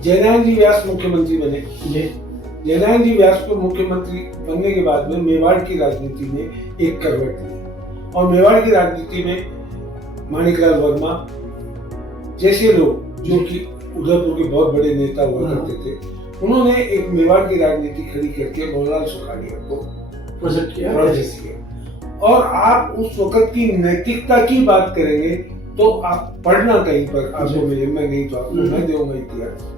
जयनारायण जी व्यास मुख्यमंत्री बने। जी, जयनारायण जी व्यास को मुख्यमंत्री बनने के बाद में मेवाड़ की राजनीति में एक करवट ली और मेवाड़ की राजनीति में माणिकलाल वर्मा जैसे लोग, जो कि उदयपुर के बहुत बड़े नेता हुआ करते थे, उन्होंने एक मेवाड़ की राजनीति खड़ी करके मोहनलाल सुखाड़िया को प्रोजेक्ट किया। और आप उस वक्त की नैतिकता की बात करेंगे तो आप पढ़ना कहीं पर आपको मिले, मैं नहीं तो आपको मैं दूंगा इतिहास।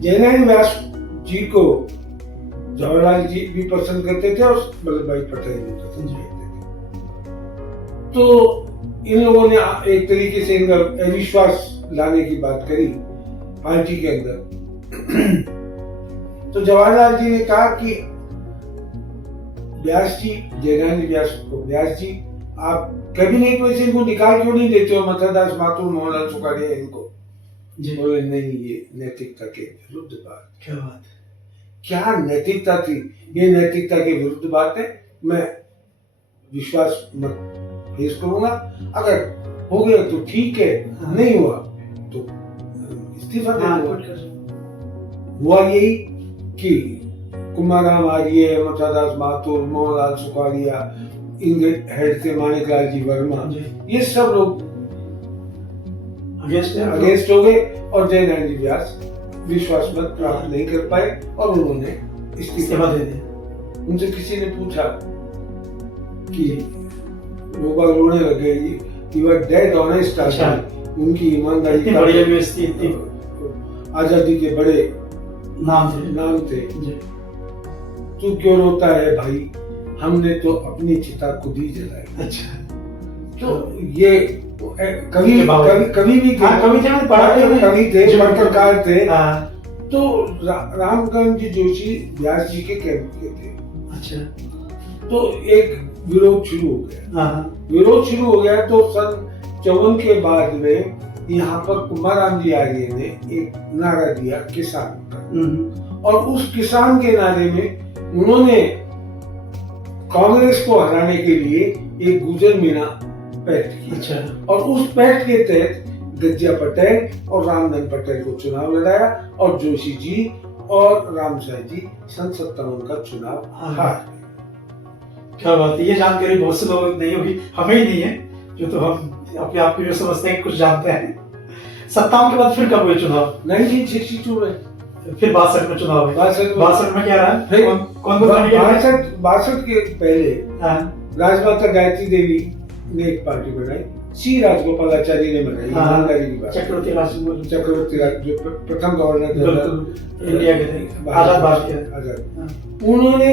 जयनारायण व्यास जी को जवाहरलाल जी भी पसंद करते थे और वल्लभ भाई पटेल भी पसंद करते थे। तो इन लोगों ने एक तरीके से इनका अविश्वास लाने की बात करी पार्टी के अंदर। तो जवाहरलाल जी ने कहा कि व्यास जी, जयनारायण व्यास को व्यास जी आप कैबिनेट में से इनको निकाल क्यों नहीं देते हो, मथुरदास माथुर, मोहनलाल सुखाड़िया इनको? जी बोले नहीं, ये नैतिकता के विरुद्ध बात। क्या बात है। क्या नैतिकता थी? ये नैतिकता के विरुद्ध बात है। मैं विश्वास मत पेश करूंगा, अगर हो गया तो ठीक है, हाँ। नहीं हुआ तो इस्तीफा दे हाँ, दूंगा। हुआ यही कि कुमारराम आर्य, मथुरदास माथुर, मोहनलाल सुखाड़िया, इनके हेड थे माणिकलाल जी वर्मा, जी ये सब लोग अगेंस्ट हो गए और जयनारायण जी व्यास विश्वास मत प्राप्त नहीं कर पाए और उन्होंने इस्तीफा दे दिया। उनसे किसी ने पूछा कि लोग रोने लगे, यू आर डेड ऑनेस्ट आदमी, उनकी ईमानदारी का बढ़िया व्यवस्थित थी, आजादी के बड़े नाम थे। तू क्यों रोता है भाई, हमने तो अपनी चिता खुद ही जलाई। अच्छा, तो ये कवि भी थे, कवि थे, पत्रकार थे। हाँ। तो रामकरण जी जोशी व्यास जी के कैंप के थे। अच्छा, तो एक विरोध शुरू हो गया। विरोध शुरू हो गया तो सन 54 के बाद में यहाँ पर कुमारराम जी आर्य ने एक नारा दिया किसान का, और उस किसान के नारे में उन्होंने कांग्रेस को हराने के लिए एक गुजर मीना पैक्ट किया। अच्छा। और उस पैक्ट के तहत गज्जिया पटेल और रामधन पटेल को चुनाव लड़ाया और जोशी जी और रामसाई जी सन 57 का चुनाव हार गए। क्या बात है, ये जानकारी बहुत से लोगों नहीं होगी, हमें ही नहीं है, जो तो हम अपने आप को जो समझते हैं कुछ जानते हैं। 57 के बाद फिर कब हुए चुनाव? 1962 में, फिर 62 में चुनाव हुए। 62 में क्या रहा? कौन 62 के पहले राजमाता गायत्री देवी ने एक पार्टी बनाई, सी राजगोपालाचारी ने बनाई। ईमानदारी की बात, चक्रवर्ती राज जो प्रथम गवर्नर इंडिया के थे, आजाद भारत के। आजाद, उन्होंने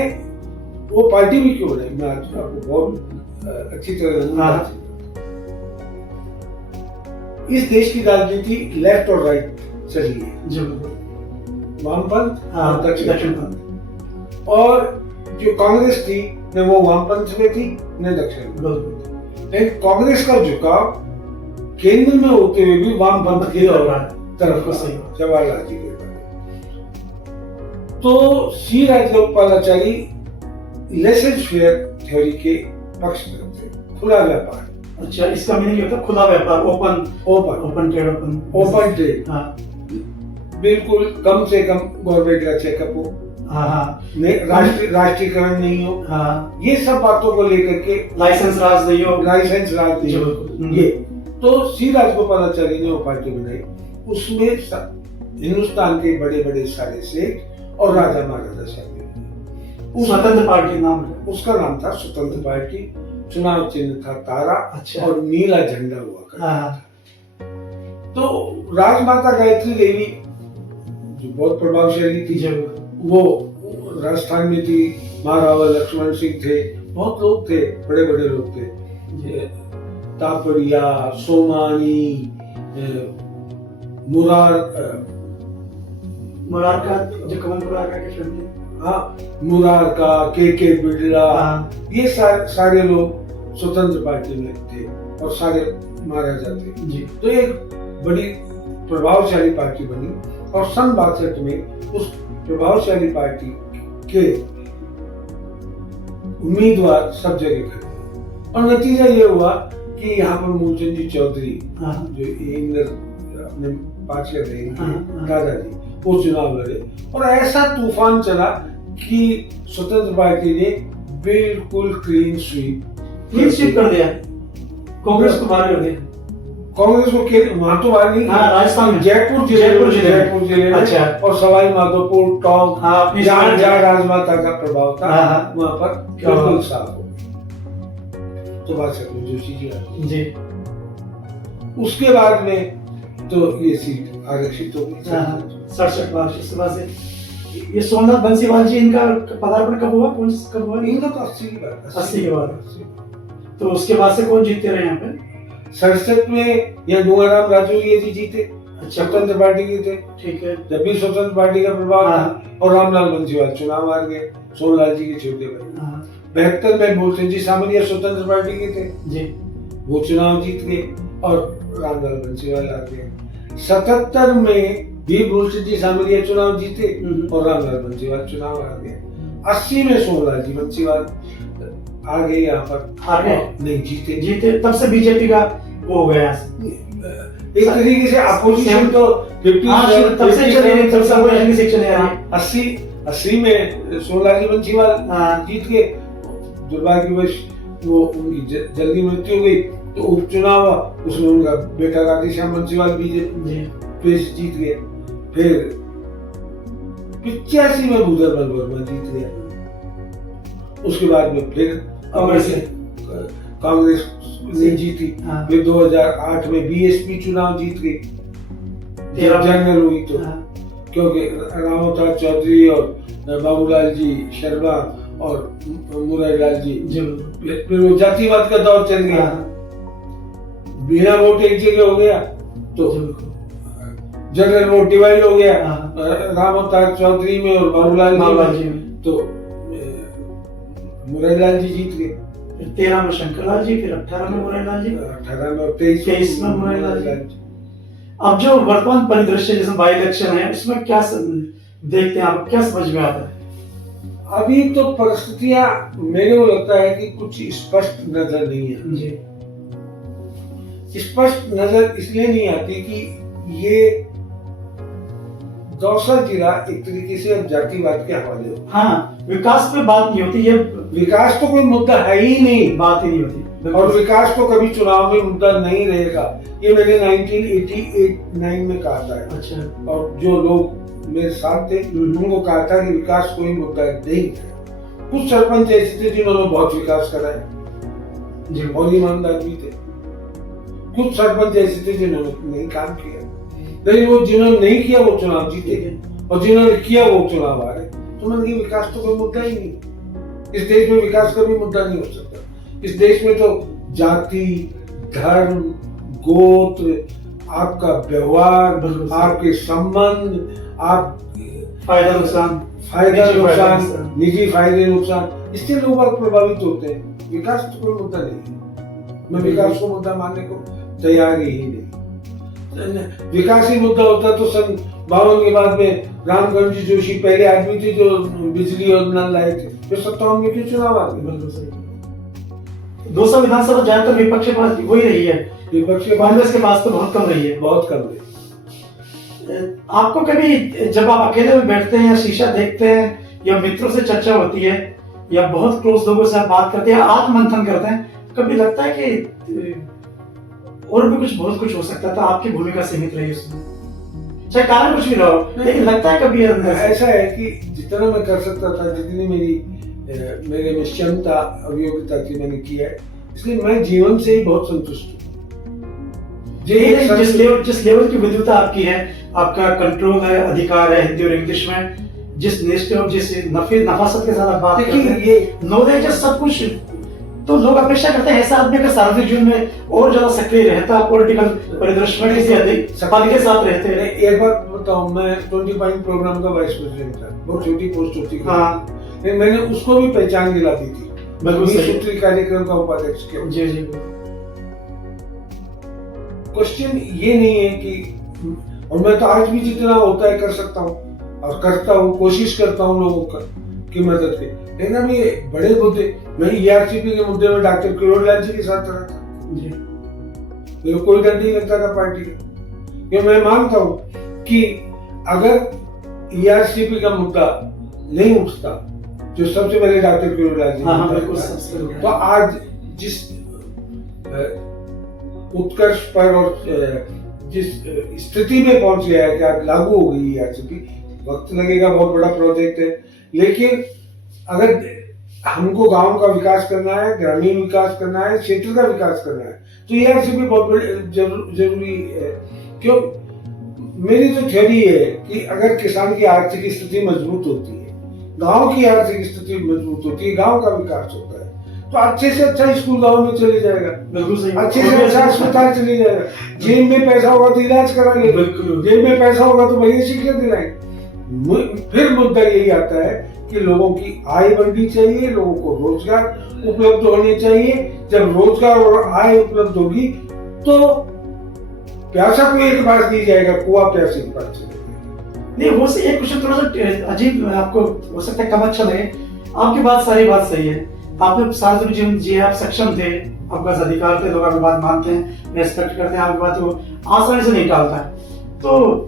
वो पार्टी भी क्यों बनाई, मैं आज आपको बहुत अच्छी तरह इस देश की राजनीति लेफ्ट और राइट चली है, वामपंथ और दक्षिणपंथ। और जो कांग्रेस थी न वो वामपंथ में थी न दक्षिण में। कांग्रेस का झुकाव केंद्र में होते हुए भी वामपंथ की तरफ को सही, जवाहरलाल जी के बारे। तो सी राजगोपालाचारी लेसर फेयर थ्योरी के पक्ष में थे, खुला व्यापार। अच्छा, इसका मीनिंग क्या होता है? खुला व्यापार, ओपन ट्रेड। हाँ, बिल्कुल कम से कम गवर्नमेंट का चेकअप हो, राष्ट्रीयकरण नहीं हो, ये सब बातों को लेकर के लाइसेंस राज नहीं हो, ये तो सी राजगोपालाचारी ने वो पार्टी बनाई। उसमें हिंदुस्तान के बड़े बड़े सारे सेठ और राजा महाराजा शामिल। स्वतंत्र पार्टी नाम है, उसका नाम था स्वतंत्र पार्टी। चुनाव चिन्ह था तारा। अच्छा। और नीला झंडा हुआ करता। तो राजमाता गायत्री देवी जो बहुत प्रभावशाली थी, वो राजस्थान में थी, महाराणा लक्ष्मण सिंह थे, बहुत लोग थे, बड़े बड़े लोग थे, तापड़िया, सोमानी, मुरार का जो कमल मुरार का के फैमिली, मुरार का, के बिड़ला, ये सारे लोग स्वतंत्र पार्टी में थे और सारे महाराजा थे जी। तो एक बड़ी प्रभावशाली पार्टी बनी और सन 62 में उस प्रभावशाली पार्टी के उम्मीदवार सब जगह खड़े और नतीजा ये हुआ कि यहाँ पर मूलचंद जी चौधरी जो इंदर अपने पास रहे दादाजी, वो चुनाव लड़े और ऐसा तूफान चला कि स्वतंत्र पार्टी ने बिल्कुल क्लीन स्वीप कर दिया, कांग्रेस को बाहर कर दिया। कांग्रेस को वहां तो बाहर नहीं, राजस्थान में जयपुर जिले में। अच्छा। और सवाई माधोपुर, टोंक, जहाँ राजमाता का प्रभाव था, वहां पर बिल्कुल साफ हो गया। तो बात सकते जोशी जी। उसके बाद में तो ये सीट आरक्षित हो गई 67 बार से। ये सोमनाथ बंसीवाल जी, इनका पदार्पण कब हुआ? कब हुआ? इनका तो 80 के बाद। तो उसके बाद से कौन जीतते रहे यहाँ पे? 67 में या नुआराम राजौरिया जी जीते, स्वतंत्र पार्टी के थे। ठीक है। जब भी स्वतंत्र पार्टी का प्रभाव था और रामलाल बंसीवाल चुनाव हार गए, सोनलाल जी के छोटे भाई। 72 में मूलचंद जी सामरिया स्वतंत्र पार्टी के थे, जी वो चुनाव जीत गए और रामलाल बंसीवाल आ गए। 77 में भी मूलचंद जी सामरिया चुनाव जीते और रामलाल बंसीवाल चुनाव आ गए। 80 में सोमलाल जी बंसीवाल आ गए यहाँ पर, आ गए नहीं जीते तब से बीजेपी का वो हो गया एक तरीके से अपोजिशन तो 50 तब से चली रही, तब से अपोजिशन से चले आ रही। 80 में सोमलाल जी बंसीवाल जीत गए। दुर्भाग्यवश वो उनकी जल्दी मृत्यु हो गई तो उपचुनाव हुआ, उसमें उनका बेटा राधेश्याम बंसीवाल बीजेपी जीत गए। फिर 85 में भूधरमल वर्मा जीत गया। उसके बाद में फिर कांग्रेस ने जीती। फिर 2008 में बीएसपी चुनाव जीत गई जब जनरल हुई तो, क्योंकि रामावतार चौधरी और बाबूलाल जी शर्मा और मुरारीलाल जी, फिर वो जातिवाद का दौर चल गया। बिना वोट एक जगह हो गया तो जनरल वोट डिवाइड हो गया, रामावतार चौधरी में और बाबूलाल जी में, तो मुरारीलाल जी जीत गए। 13 में शंकरलाल जी, फिर 18 में मुरारीलाल जी, 18 में और 23 में मुरारीलाल जी। अब जो वर्तमान परिदृश्य जैसे बाई इलेक्शन है, उसमें क्या देखते हैं आप, क्या समझ में आता है? अभी तो परिस्थितियां मेरे को लगता है कि कुछ स्पष्ट नजर नहीं है जी। स्पष्ट नजर इसलिए नहीं आती कि ये दौसा जिला एक तरीके से अब जातिवाद के हवाले हो। हाँ, विकास पे बात नहीं होती, ये विकास तो कोई मुद्दा है ही नहीं, बात ही नहीं होती, और विकास तो कभी चुनाव में मुद्दा नहीं रहेगा। ये मैंने 1989 में कहा था। अच्छा। और जो लोग मेरे साथ थे उनको कहा था कि विकास कोई मुद्दा नहीं है। कुछ सरपंच ऐसे थे जिन्होंने बहुत विकास कराया और ईमानदार भी थे, कुछ सरपंच ऐसे थे जिन्होंने नहीं काम किया, लेकिन वो जिन्होंने नहीं किया वो चुनाव जीते और जिन्होंने किया वो चुनाव आ रहे। तो मैंने कहा विकास तो कोई मुद्दा ही नहीं, इस देश में विकास का भी मुद्दा नहीं हो सकता। इस देश में तो जाति, धर्म, गोत्र, आपका व्यवहार, आपके संबंध, आप फायदा नुकसान, निजी फायदे नुकसान, इससे लोग प्रभावित होते हैं। विकास तो कोई मुद्दा नहीं है, मैं विकास को मुद्दा मानने को तैयार ही नहीं। विकास ही मुद्दा होता तो सन 52 के बाद में रामगढ़ जी जोशी पहले आदमी थे जो बिजली और नल लाए थे, फिर 57 में क्यों चुनाव आ गए? 200 विधानसभा ज्यादातर विपक्ष के पास वही रही है, विपक्ष के कांग्रेस के पास तो बहुत कम रही है, बहुत कम रही। आपको कभी जब आप अकेले में बैठते हैं या शीशा देखते हैं या मित्रों से चर्चा होती है या बहुत क्लोज लोगों से आप बात करते हैं, आत्ममंथन करते हैं, कभी लगता है कि और भी कुछ बहुत कुछ हो सकता था, आपकी भूमिका सीमित रही उसमें, चाहे कारण कुछ भी रहा हो, लेकिन लगता है कभी ऐसा है कि जितना मैं कर सकता था, जितनी मेरे में क्षमता और योग्यता थी मैंने किया है, इसलिए मैं जीवन से ही बहुत संतुष्ट हूँ। जिस लेवल की विद्वता आपकी है, आपका कंट्रोल है, अधिकार है हिंदी और इंग्लिश में, जिस निष्ठा और जिस नफासत के साथ आप बात करते हैं, ये नॉलेज है सब कुछ, तो लोग अपेक्षा करते हैं ऐसा आदमी अगर सार्वजनिक जीवन में और ज्यादा सक्रिय रहता, पॉलिटिकल परिदृश्य में किसी अधिक सफल के साथ रहते हैं। एक बात बताऊं, मैं 20 पॉइंट प्रोग्राम का वाइस प्रेसिडेंट था, बहुत छोटी पोस्ट होती थी, लेकिन मैंने उसको भी पहचान दिला दी थी, सूत्री कार्यक्रम का उपाध्यक्ष किया। जी जी। क्वेश्चन ये नहीं है कि, और मैं तो आज भी जितना होता है कर सकता हूँ और करता हूँ, कोशिश करता हूँ लोगों की मदद की, लेकिन अब ये बड़े मुद्दे, मैं ईआरसीपी के मुद्दे में डॉक्टर किरोड़लाल जी के साथ रहा था, मेरे कोई डर नहीं लगता था पार्टी का, क्योंकि मैं मानता हूँ कि अगर ईआरसीपी का मुद्दा नहीं उठता, जो सबसे पहले डॉक्टर किरोड़लाल जी, तो आज जिस उत्कर्ष पर और जिस स्थिति में पहुंच गया है कि आज लागू हो गई ईआरसीपी, वक्त लगेगा, बहुत बड़ा प्रोजेक्ट है, लेकिन अगर हमको गांव का विकास करना है, ग्रामीण विकास करना है, क्षेत्र का विकास करना है, तो ईआरसीपी बहुत जरूरी है। क्यों? मेरी तो थ्योरी है कि अगर किसान की आर्थिक स्थिति मजबूत होती है, गांव की आर्थिक स्थिति मजबूत होती है, गांव का विकास होता है, तो अच्छे से अच्छा स्कूल गांव में चले जाएगा, अच्छे से अच्छा अस्पताल चले जाएगा, जेब में पैसा होगा तो इलाज करा लेंगे, जेब में पैसा होगा तो बढ़िया शिक्षा दिलाएंगे, फिर मुद्दा यही आता है कि लोगों की आय बढ़नी चाहिए, लोगों को रोजगार उपलब्ध होने चाहिए। जब रोजगार और आय उपलब्ध होगी तो प्यासा कुएं के पास नहीं जाएगा, कुआं प्यासे के पास चलेगा। नहीं, वो से एक क्वेश्चन थोड़ा सा अजीब आपको हो सकता है, कम अच्छा लगे। आपकी बात सारी बात सही है, आपने सार्वजनिक जीवन जिए, आप सक्षम थे, आपका अधिकार थे, लोग आपकी बात मानते हैं, रेस्पेक्ट करते हैं, आपकी बात को आसानी से नहीं टालता है। तो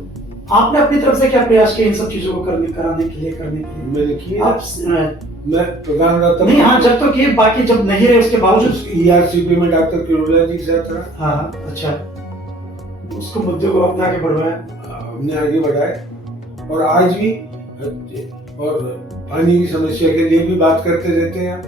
आपने अपनी तरफ से क्या प्रयास किए इन सब चीजों को कराने के लिए? मैंने किया। आप मैं प्रधान रहता नहीं, हाँ, जब तो किए, बाकी जब नहीं रहे उसके बावजूद। ERCP में डॉक्टर किरोला जी के साथ रहा। हाँ, अच्छा, उसको मुद्दे को अपने आगे बढ़वाया, हमने आगे बढ़ाए और आज भी। और पानी की समस्या के लिए भी बात करते रहते हैं।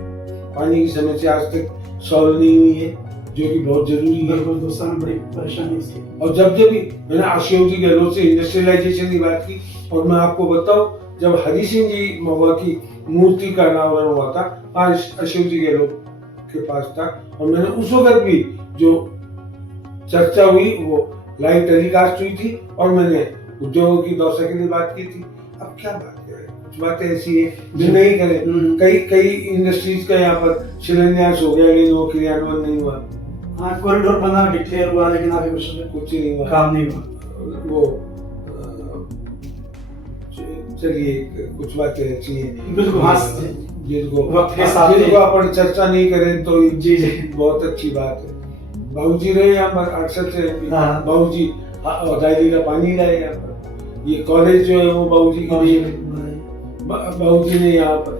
पानी की समस्या आज तक सॉल्व नहीं हुई है, जो कि बहुत जरूरी है। बिल्कुल, दूसरा में बड़ी परेशानी इसकी। और जब भी मैंने अशोक जी गहलोत से इंडस्ट्रियलाइजेशन की बात की, और मैं आपको बताऊं, जब हरि सिंह जी महुआ की मूर्ति का अनावरण हुआ था, आज अशोक जी गहलोत के पास था, और मैंने उस वक्त भी जो चर्चा हुई वो लाइव टेलीकास्ट हुई थी, और मैंने उद्योगों की दौसा के लिए बात की थी। अब क्या बात करें, कुछ बातें ऐसी है जो नहीं करें। कई इंडस्ट्रीज का यहाँ पर शिलान्यास हो गया, लेकिन वो क्रियान्वयन नहीं हुआ। हाँ, कॉरिडोर बना, डिक्लेयर हुआ, लेकिन आगे कुछ नहीं हुआ, काम नहीं हुआ। वो चलिए, कुछ बातें अच्छी हैं जिनको अपन चर्चा नहीं करें तो जी बहुत अच्छी बात है। बाबूजी रहे यहाँ पर 68 से, बाबूजी दादी का पानी लाए यहाँ पर। ये कॉलेज जो है वो बाबूजी के लिए, बाबूजी ने यहाँ पर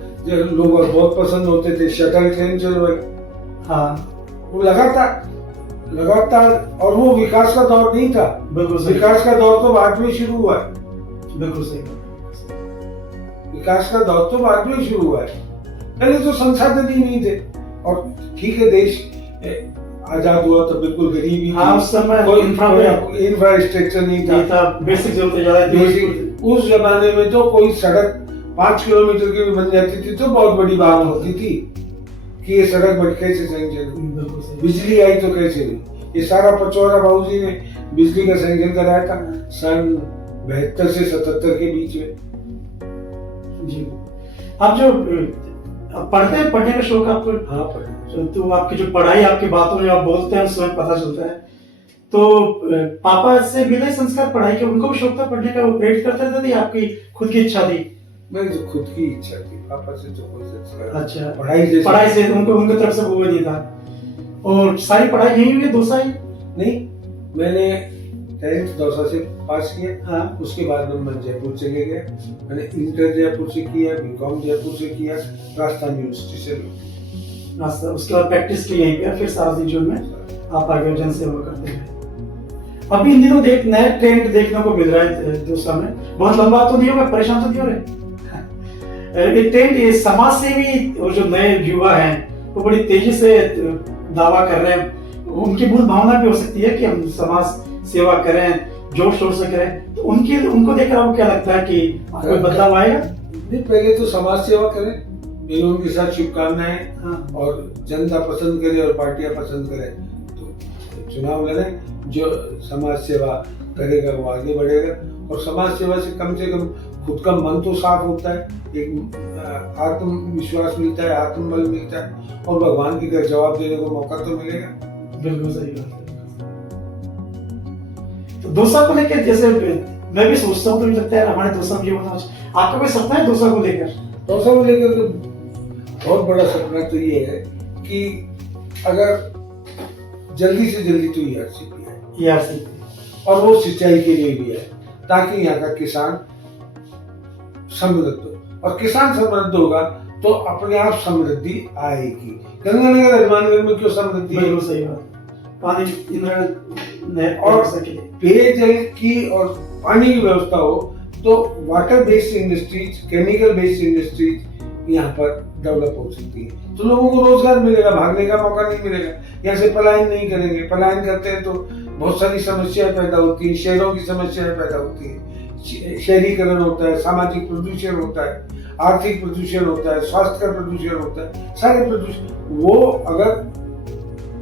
लोग बहुत पसंद होते थे, शटल ट्रेन चलवाई। हाँ, वो लगातार, और वो विकास का दौर नहीं था। बिल्कुल, विकास का दौर तो बाद में शुरू हुआ है। बिल्कुल सही। विकास का दौर तो बाद में शुरू हुआ है, पहले तो संसाधन ही नहीं थे। और ठीक है, देश आजाद हुआ तो बिल्कुल गरीबी, हाँ, उस समय कोई इंफ्रास्ट्रक्चर नहीं था, बेसिक जरूरतें ज्यादा थी। उस जमाने में तो कोई सड़क 5 किलोमीटर की भी बन जाती थी तो बहुत बड़ी बात होती थी कि ये सड़क कैसे सैंक्शन, बिजली आई तो कैसे नहीं। ये सारा पचौरा बाबूजी ने बिजली का सैंक्शन कराया था सन 72 से 77 के बीच में। जी, आप जो पढ़ने का शौक आपको? हाँ, पढ़ने। तो आपकी जो पढ़ाई, आपकी बातों में आप बोलते हैं उसमें पता चलता है। तो पापा से मिले संस्कार पढ़ाई के, उनको भी शौक था पढ़ने का, वो प्रेरित करते थे, या आपकी खुद की इच्छा थी? मेरी तो खुद की इच्छा थी, पापा से तो कोई संस्कार। अच्छा, पढ़ाई से उनकी तरफ से वो नहीं था। और सारी पढ़ाई यही हुई, दौसा ही? नहीं, मैंने 10th दौसा से पास किया। हाँ, उसके बाद मैं जयपुर चले गए। मैंने इंटर जयपुर से किया, BCom जयपुर से किया, राजस्थान यूनिवर्सिटी से। उसके बाद प्रैक्टिस की यहीं पे, फिर सार्वजनिक जीवन में आप आगे जन सेवा करते हैं। अभी इन दिनों नया ट्रेंड देखने को मिल रहा है दौसा में, बहुत लंबा तो नहीं होगा, परेशान तो नहीं हो रहे? ये ट्रेंड, समाज सेवी और जो नए युवा हैं वो बड़ी तेजी से दावा कर रहे हैं। उनकी मूल भावना भी हो सकती है कि हम समाज सेवा करें, जोर शोर से करें, तो उनको देखकर आपको क्या लगता है कि कोई बदलाव आएगा? नहीं, पहले तो समाज सेवा करें, मेरी उनके साथ शुभकामनाएं। हाँ। और जनता पसंद करे और पार्टियां पसंद करें तो चुनाव लड़ें। जो समाज सेवा करेगा वो आगे बढ़ेगा, और समाज सेवा से कम खुद का मन तो साफ होता है, एक आत्मविश्वास मिलता है, आत्मबल मिलता है, और भगवान की घर जवाब देने को मौका तो मिलेगा। बिल्कुल सही बात है। तो दौसा को लेकर, जैसे मैं भी सोचता हूँ, तो मुझे लगता है हमारे दौसा में ये होना चाहिए। आपका कोई सपना है दौसा को लेकर? दौसा को लेकर तो बहुत बड़ा सपना तो ये है कि अगर जल्दी से जल्दी तो ERCP है, और वो सिंचाई के लिए भी है, ताकि यहाँ का किसान समृद्ध हो, और किसान समृद्ध होगा तो अपने आप समृद्धि आएगी। गंगानगर हनुमानगढ़ में क्यों समृद्धि है? बिल्कुल सही बात। पानी और पेयजल की और पानी की व्यवस्था हो तो water based industries, chemical based industries यहाँ पर डेवलप हो सकती है, तो लोगों को रोजगार मिलेगा, भागने का मौका नहीं मिलेगा, यहाँ से पलायन नहीं करेंगे। पलायन करते हैं तो बहुत सारी समस्याएं पैदा होती है, शहरों की समस्याएं पैदा होती है, शहरीकरण होता है, सामाजिक प्रदूषण होता है, आर्थिक प्रदूषण होता है, स्वास्थ्य का प्रदूषण होता है, सारे प्रदूषण। वो अगर,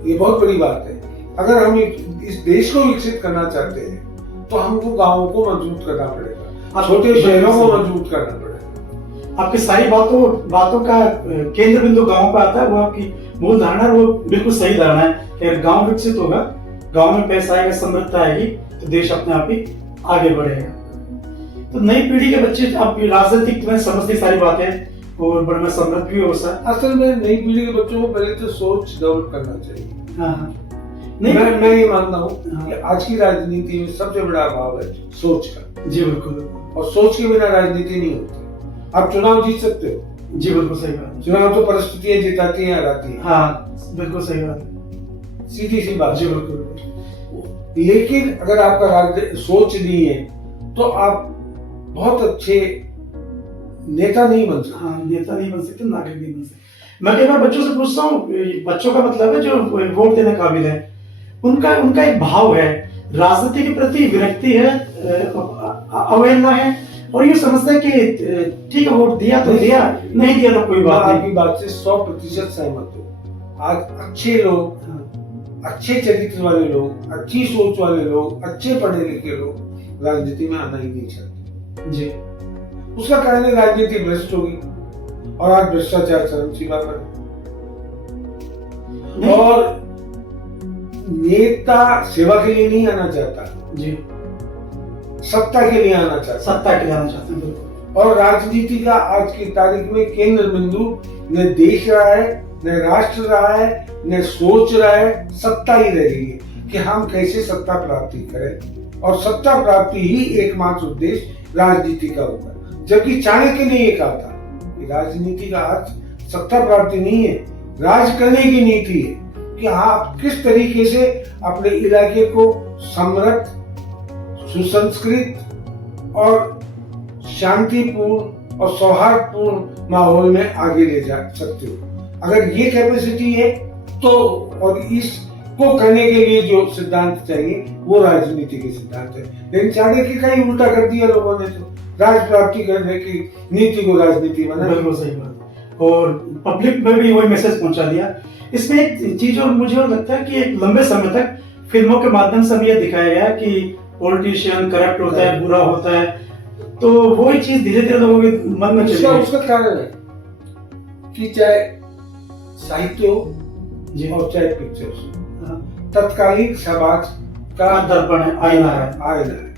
ये बहुत बड़ी बात है, अगर हम इस देश को विकसित करना चाहते हैं तो हमको गाँवों को मजबूत करना पड़ेगा। छोटे शहरों को मजबूत करना पड़ेगा। आपकी सारी बातों का केंद्र बिंदु गांव पे आता है। वो आपकी मूल धारणा वो बिल्कुल सही धारणा है कि अगर गांव विकसित होगा, गांव में पैसा आएगा, समृद्धता आएगी, तो देश अपने आप ही आगे बढ़ेगा। तो नई पीढ़ी के बच्चे आप राजनीतिक में समझते सारी बातें और बड़ा समृद्ध भी हो सकता। असल में नई पीढ़ी के बच्चों को पहले तो सोच डेवलप करना चाहिए। हाँ, मैं ये मानता हूँ कि आज की राजनीति में सबसे बड़ा अभाव है सोच का। जी बिल्कुल। और सोच के बिना राजनीति नहीं होती। आप चुनाव जीत सकते हो, जी बिल्कुल सही बात। चुनाव तो परिस्थितियां जिताती हैं, हराती हैं। हाँ बिल्कुल सही बात, सीधी सी बात। जी बिल्कुल। लेकिन अगर आपका सोच नहीं है तो आप बहुत अच्छे नेता नहीं बन सकते। हाँ, नेता नहीं बन सकते, नागरिक नहीं बन सकते। मैं कई बार बच्चों से पूछता हूँ, बच्चों का मतलब है जो वोट देने काबिल है, उनका एक भाव है, राजनीति के प्रति विरक्ति है, अवहेलना है, और ये समझते हैं कि ठीक है वोट दिया तो दिया, नहीं दिया तो कोई बात नहीं। आपकी बात से 100% सहमत हूँ। आज अच्छे लोग, अच्छे चरित्र वाले लोग, अच्छी सोच वाले लोग, अच्छे पढ़े लिखे लोग राजनीति में आना ही नहीं चाहते जी। उसका कारण है राजनीति भ्रष्ट होगी, और आज भ्रष्टाचार चरम सीमा पर है। और नेता सेवा के लिए नहीं आना चाहता जी, सत्ता के लिए आना चाहता। सत्ता के लिए आना चाहते हैं बिल्कुल। और राजनीति का आज की तारीख में केंद्र बिंदु न देश रहा है, न राष्ट्र रहा है, न सोच रहा है, सत्ता ही रह गई है कि हम कैसे सत्ता प्राप्ति करें। और सत्ता प्राप्ति ही एकमात्र उद्देश्य राजनीति का होगा। जबकि चाणक्य ने ये कहा था कि राजनीति का अर्थ सत्ता प्राप्ति नहीं है, राज करने की नीति है कि आप किस तरीके से अपने इलाके को समृद्ध, सुसंस्कृत और शांतिपूर्ण और सौहार्दपूर्ण माहौल में आगे ले जा सकते हो। अगर ये कैपेसिटी है तो, और इसको करने के लिए जो सिद्धांत चाहिए वो राजनीति के सिद्धांत है। लेकिन चाणक्य का ही उल्टा कर दिया लोगों ने, तो राज प्राप्ति करने की नीति को राजनीति बना। बिल्कुल सही बात। और पब्लिक में भी वही मैसेज पहुंचा दिया। इसमें एक चीज और मुझे और लगता है कि एक लंबे समय तक फिल्मों के माध्यम से हमें यह दिखाया गया कि पॉलिटिशियन करप्ट होता है, बुरा होता है, तो वही चीज धीरे धीरे लोगों के मन में चली। उसका कारण है कि चाहे साहित्य हो जी, और चाहे पिक्चर्स, तत्कालीन समाज का दर्पण है, आईना है।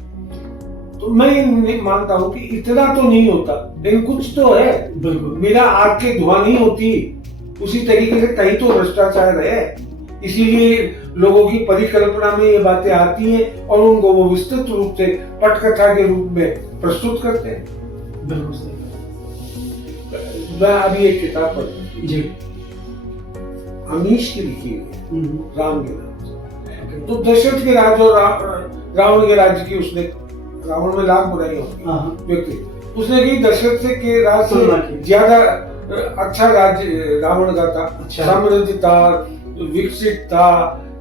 तो मैं मानता हूँ कि इतना तो नहीं होता, लेकिन कुछ तो है। बिल्कुल। बिना आग के धुआं नहीं होती। उसी तरीके से कहीं तो भ्रष्टाचार है, इसीलिए लोगों की परिकल्पना में ये बातें आती हैं और उनको वो विस्तृत रूप से पटकथा के रूप में प्रस्तुत करते हैं। बिल्कुल सही। मैं अभी एक किताब पढ़ी जी, अमीश की लिखी हुई है, राम के नाम से। तो दशरथ के राज्य और रावण के राज्य की उसने, रावण में लाख बुराई होती व्यक्ति, उसने कही दशरथ से के राज से ज्यादा अच्छा राज्य रावण का था। समृद्ध था, विकसित था,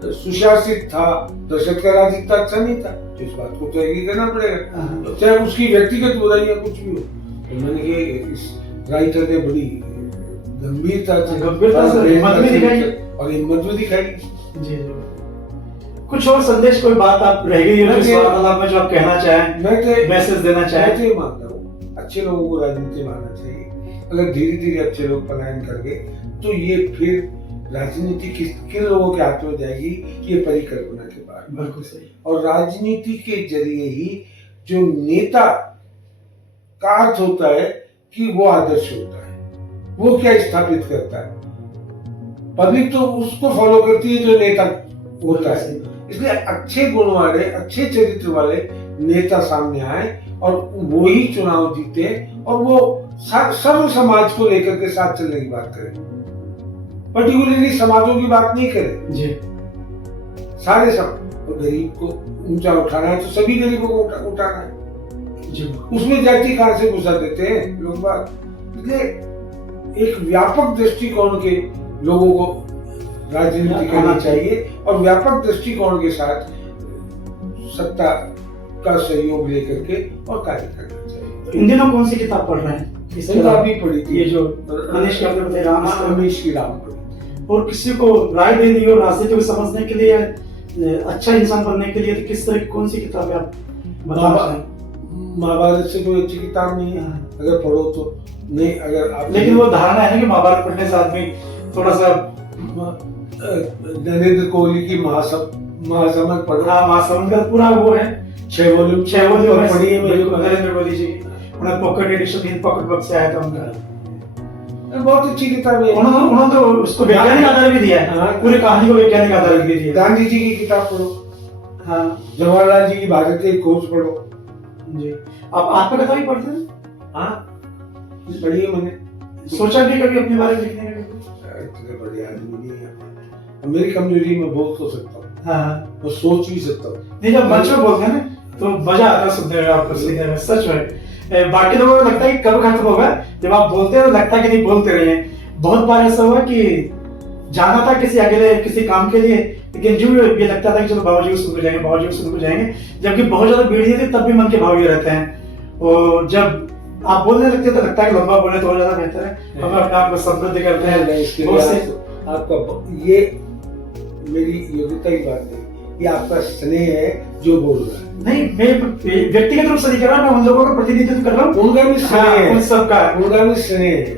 सुशासित था। दशरथ का राज्य इतना अच्छा नहीं था। इस बात को तो एग्री करना पड़ेगा, चाहे उसकी व्यक्तिगत बुराइयां कुछ भी हो। तो मैंने कहा इस राइटर ने बड़ी गंभीरता से और हिम्मत भी दिखाई। जी, कुछ और संदेश, कोई बात आप रह गई है जो आप कहना चाहें, मैसेज देना चाहें? मैं तो ये मानता हूँ अच्छे लोगों को राजनीति में आना चाहिए। अगर धीरे धीरे अच्छे लोग पलायन कर गए तो ये फिर राजनीति किन लोगों के हाथ में जाएगी, ये परिकल्पना के बारे में। बिल्कुल सही। और राजनीति के जरिए ही जो नेता का अर्थ होता है कि वो आदर्श होता है, वो क्या स्थापित करता है, पब्लिक तो उसको फॉलो करती है जो नेता होता है। इसलिए अच्छे गुण वाले, अच्छे चरित्र वाले नेता सामने आए और वो ही चुनाव जीते और वो सर्व समाज को लेकर के साथ चलने की बात करें, पर्टिकुलरली समाजों की बात नहीं करें जी। सारे सब। और गरीब को ऊंचा उठाना है तो सभी गरीबों को उठाना है जी। उसमें जाति कहां से घुसा देते हैं लोग बात। इसलिए एक व्यापक दृष्टिकोण के लोगों को राजनीति करना चाहिए और व्यापक दृष्टिकोण के साथ सत्ता का सहयोग लेकर के और कार्य करना चाहिए। तो इन दिनों कौन सी किताब पढ़ रहे हैं? अभी पढ़ी थी ये जो अमीश की आपने बताई, अमीश की राम पढ़ी। और किसी को राय देनी हो राजनीति को समझने के लिए, अच्छा इंसान बनने के लिए, तो किस तरह कौन सी किताबें आप बताना चाहें? महाभारत से कोई अच्छी किताब नहीं है, अगर पढ़ो तो नहीं। अगर आप लेकिन वो धारणा है ना कि महाभारत पढ़ने से आदमी थोड़ा सा नरेंद्र कोहली की महासमर पढ़ो। हाँ, महासमर का पूरा वो है 6 वॉल्यूम पढ़ी है नरेंद्र मोदी जी की। उन्होंने pocket edition Hind pocket book से आया था उनका, बहुत अच्छी किताब है। उन्होंने तो उसको वैज्ञानिक आधार भी दिया है, पूरी कहानी को वैज्ञानिक आधार भी दिया। गांधी जी की किताब पढ़ो, हाँ, जवाहरलाल जी की भारतीय खोज पढ़ो जी। आप आत्मकथा भी पढ़ते हैं? हाँ, पढ़ी है मैंने। सोचा भी कभी अपने बारे में लिखने का? इतने बड़े आदमी नहीं है, मेरी कमजोरी में बोल तो सकता हूँ, हाँ, मैं सोच भी सकता हूँ। नहीं, जब मंच में बोलते हैं ना तो मजा आता है सुनने में, आपको सीखने में, सच में। बाकी लोगों को लगता है कि कब खत्म होगा, जब आप बोलते हैं तो लगता है कि नहीं बोलते रहे। बहुत बार ऐसा हुआ कि जाना था किसी अकेले किसी काम के लिए, लेकिन जो ये लगता था कि चलो बाबूजी सुन जाएंगे, बाबूजी सुन जाएंगे, जबकि बहुत ज्यादा भीड़ थी तब भी मन के भाव ये रहते हैं। और जब आप बोलने लगते हैं तो लगता है कि लंबा बोले तो और ज्यादा बेहतर है, हम अपने आप को समृद्ध करते हैं। इसके लिए आपका ये मेरी योग्यता की बात नहीं, ये आपका स्नेह है जो बोल रहा है। नहीं, मैं व्यक्तिगत रूप से नहीं कर रहा, मैं उन लोगों का प्रतिनिधित्व कर रहा हूँ, उनका भी स्नेह है, उन सबका, उनका भी स्नेह है।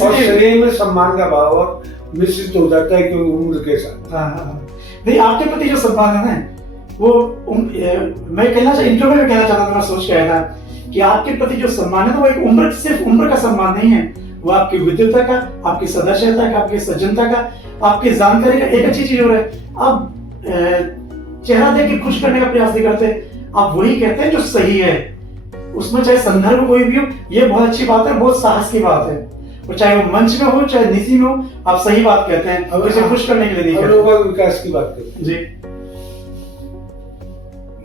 और स्नेह में सम्मान का भाव और मिश्रित हो जाता है क्योंकि उम्र के साथ। हाँ, नहीं, आपके प्रति जो सम्मान है ना वो मैं इंटरव्यू में कहना चाहता था, मैं सोच के आया था कि आपके प्रति जो सम्मान है ना वो एक उम्र, सिर्फ उम्र का सम्मान नहीं है, वो आपकी विद्वता का, आपकी सदाचारता का, आपकी सज्जनता का, आपकी जानकारी का। एक अच्छी चीज हो रहा है, आप चेहरा देख के खुश करने का प्रयास नहीं करते, आप वही कहते हैं जो सही है, उसमें चाहे संदर्भ कोई भी हो। ये बहुत अच्छी बात है, बहुत साहस की बात है। और चाहे वो मंच में हो चाहे निजी में हो, आप सही बात कहते हैं, अब इसे खुश करने के लिए नहीं कहते। लोगों विकास की बात करते हैं जी।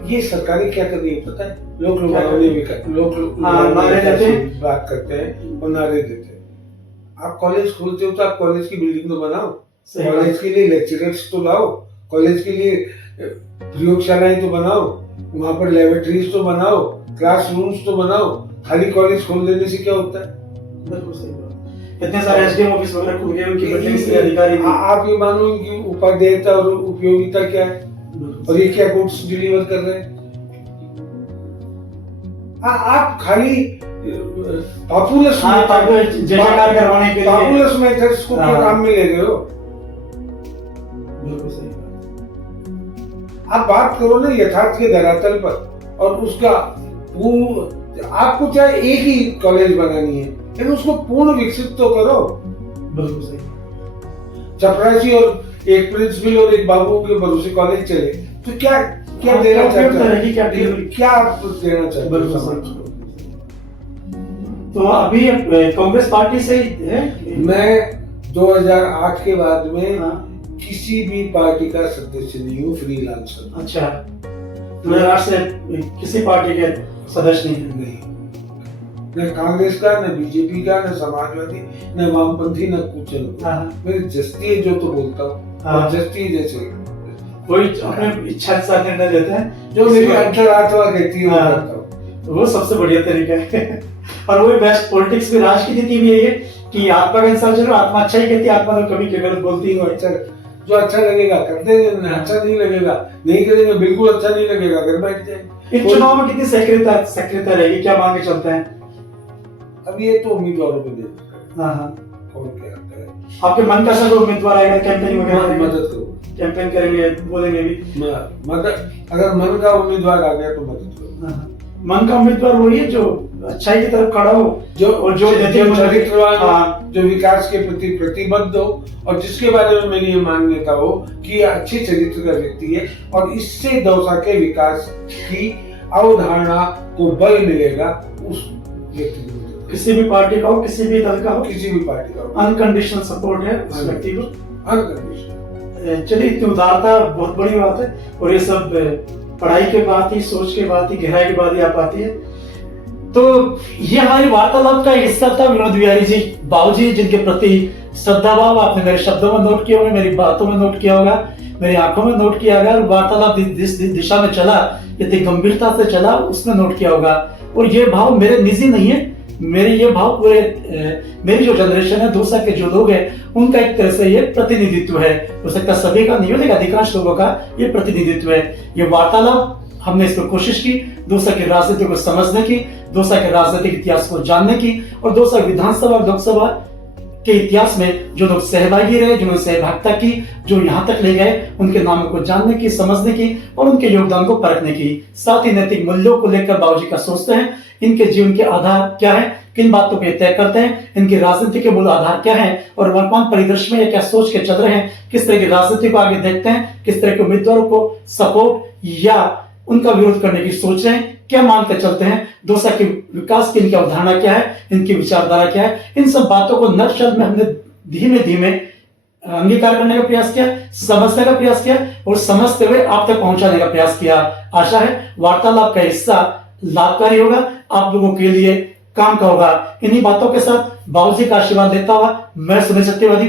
ये सरकारें क्या कर रही है पता है? लोग नारे देते हैं, बात करते हैं और नारे देते हैं। आप कॉलेज खोलते हो तो आप कॉलेज की बिल्डिंग तो बनाओ, कॉलेज के लिए लेक्चरर्स तो लाओ, कॉलेज के लिए प्रयोगशालाएं तो बनाओ, वहां पर लेबोरेटरीज तो बनाओ, क्लासरूम्स तो बनाओ। खाली कॉलेज खोल देने से क्या होता है? बिल्कुल सही बात। इतने सारे एसडीएम ऑफिस वगैरह खुल गए, उनकी बिल्डिंग से अधिकारी आप ये मानो कि उपादेयता और उपयोगिता क्या है, और ये क्या गुड्स डिलीवर कर रहे हैं? आप खाली पॉपुलस करवाने के लिए पॉपुलस मेथड्स को क्या काम में ले रहे हो? बिल्कुल सही बात। आप बात करो ना यथार्थ के धरातल पर, और उसका आपको चाहे एक ही कॉलेज बनानी है लेकिन उसको पूर्ण विकसित तो करो। बिल्कुल सही। चपरासी और एक प्रिंसिपल और एक बाबू के भरोसे कॉलेज चले तो क्या क्या देना चाहते हैं, क्या आप देना चाहते हैं? तो अभी कांग्रेस पार्टी से है? मैं 2008 के बाद में किसी भी पार्टी का सदस्य नहीं हूँ, फ्रीलांसर। अच्छा, 2008 से किसी पार्टी के सदस्य नहीं? न कांग्रेस का, न बीजेपी का, न समाजवादी, न वामपंथी, न कुछ। मेरी जस्ती है जो तो बोलता हूँ, जस्ती जैसे कोई अपने इच्छा के साथ निर्णय लेते हैं, जो मेरी अंतरात्मा कहती है वो सबसे बढ़िया तरीका है। और वही बेस्ट पॉलिटिक्स में राज की नीति भी है कि आत्मा का इंसान चलो, आत्मा अच्छा ही कहती है, आत्मा तो कभी गलत बोलती है। अच्छा, जो अच्छा लगेगा कर देंगे, अच्छा नहीं लगेगा नहीं करेंगे, बिल्कुल अच्छा नहीं लगेगा घर बैठ जाए। इन चुनाव में कितनी सक्रियता रहेगी, क्या मान के चलते हैं? अब ये तो उम्मीदवारों पे निर्भर है। कौन क्या करता है। आपके मन का सब उम्मीदवार आएगा, कैंपेनिंग वगैरह मदद करो, कैंपेन करेंगे, बोलेंगे भी मदद। अगर मन का उम्मीदवार आ गया तो मदद करो। मन का उम्मीदवार वही है जो अच्छाई की तरफ खड़ा हो, जो चरित्रवान, जो विकास के प्रति प्रतिबद्ध हो, और जिसके बारे में मेरी ये मान्यता हो कि अच्छे चरित्र का व्यक्ति है, और इससे दौसा के विकास की अवधारणा को बल मिलेगा उस व्यक्ति को। किसी भी पार्टी का हो, किसी भी दल का हो, किसी भी पार्टी का हो, अनकंडीशनल सपोर्ट है उस व्यक्ति को, अनकंडीशनल। चलिए, इतनी उदारता बहुत बड़ी बात है, और ये सब पढ़ाई के बाद ही, सोच के बाद ही, गहराई के बाद ही आ पाती है। तो ये हमारी वार्तालाप का हिस्सा था विनोद बिहारी जी, बाबूजी, जिनके प्रति श्रद्धा भाव आपने मेरे शब्दों में नोट किया होगा, मेरी बातों में नोट किया होगा, मेरी आंखों में नोट किया होगा। वार्तालाप जिस दिशा में चला, इतनी गंभीरता से चला, उसमें नोट किया होगा। और ये भाव मेरे निजी नहीं है, मेरे ये भाव पूरे मेरी जो जनरेशन है, दूसरा के जो लोग हैं, उनका एक तरह से ये प्रतिनिधित्व है। हो सकता सभी का नहीं हो, लेकिन अधिकांश लोगों का ये प्रतिनिधित्व है। ये वार्तालाप हमने इस पर कोशिश की, दोसा की राजनीति को समझने की, दोसा के राजनीतिक इतिहास को जानने की और दोसा विधानसभा और लोकसभा के इतिहास में जो लोग सहभागी रहे, जिन्होंने सहभागिता की, जो यहाँ तक ले गए, उनके नामों को जानने की, समझने की और उनके योगदान को परखने की। साथ ही नैतिक मूल्यों को लेकर बाबूजी का सोचते हैं, इनके जीवन के आधार क्या है, किन बातों को तय करते हैं, इनकी राजनीति के मूल आधार क्या है और वर्तमान परिदृश्य में ये क्या सोच के चल रहे हैं, किस तरह की राजनीति को आगे देखते हैं, किस तरह के उम्मीदवारों को सपोर्ट या उनका विरोध करने की सोच रहे हैं, क्या मानकर चलते हैं, दोसा के विकास की इनकी अवधारणा क्या है, इनकी विचारधारा क्या है। इन सब बातों को नक्शल में हमने धीमे धीमे अंगीकार करने का प्रयास किया, समझने का प्रयास किया और समझते हुए आप तक पहुंचाने का प्रयास किया। आशा है वार्तालाप का हिस्सा लाभकारी होगा, आप लोगों के लिए काम का होगा। इन्हीं बातों के साथ बाबूजी का आशीर्वाद लेता हुआ मैं सुनील सत्यवादी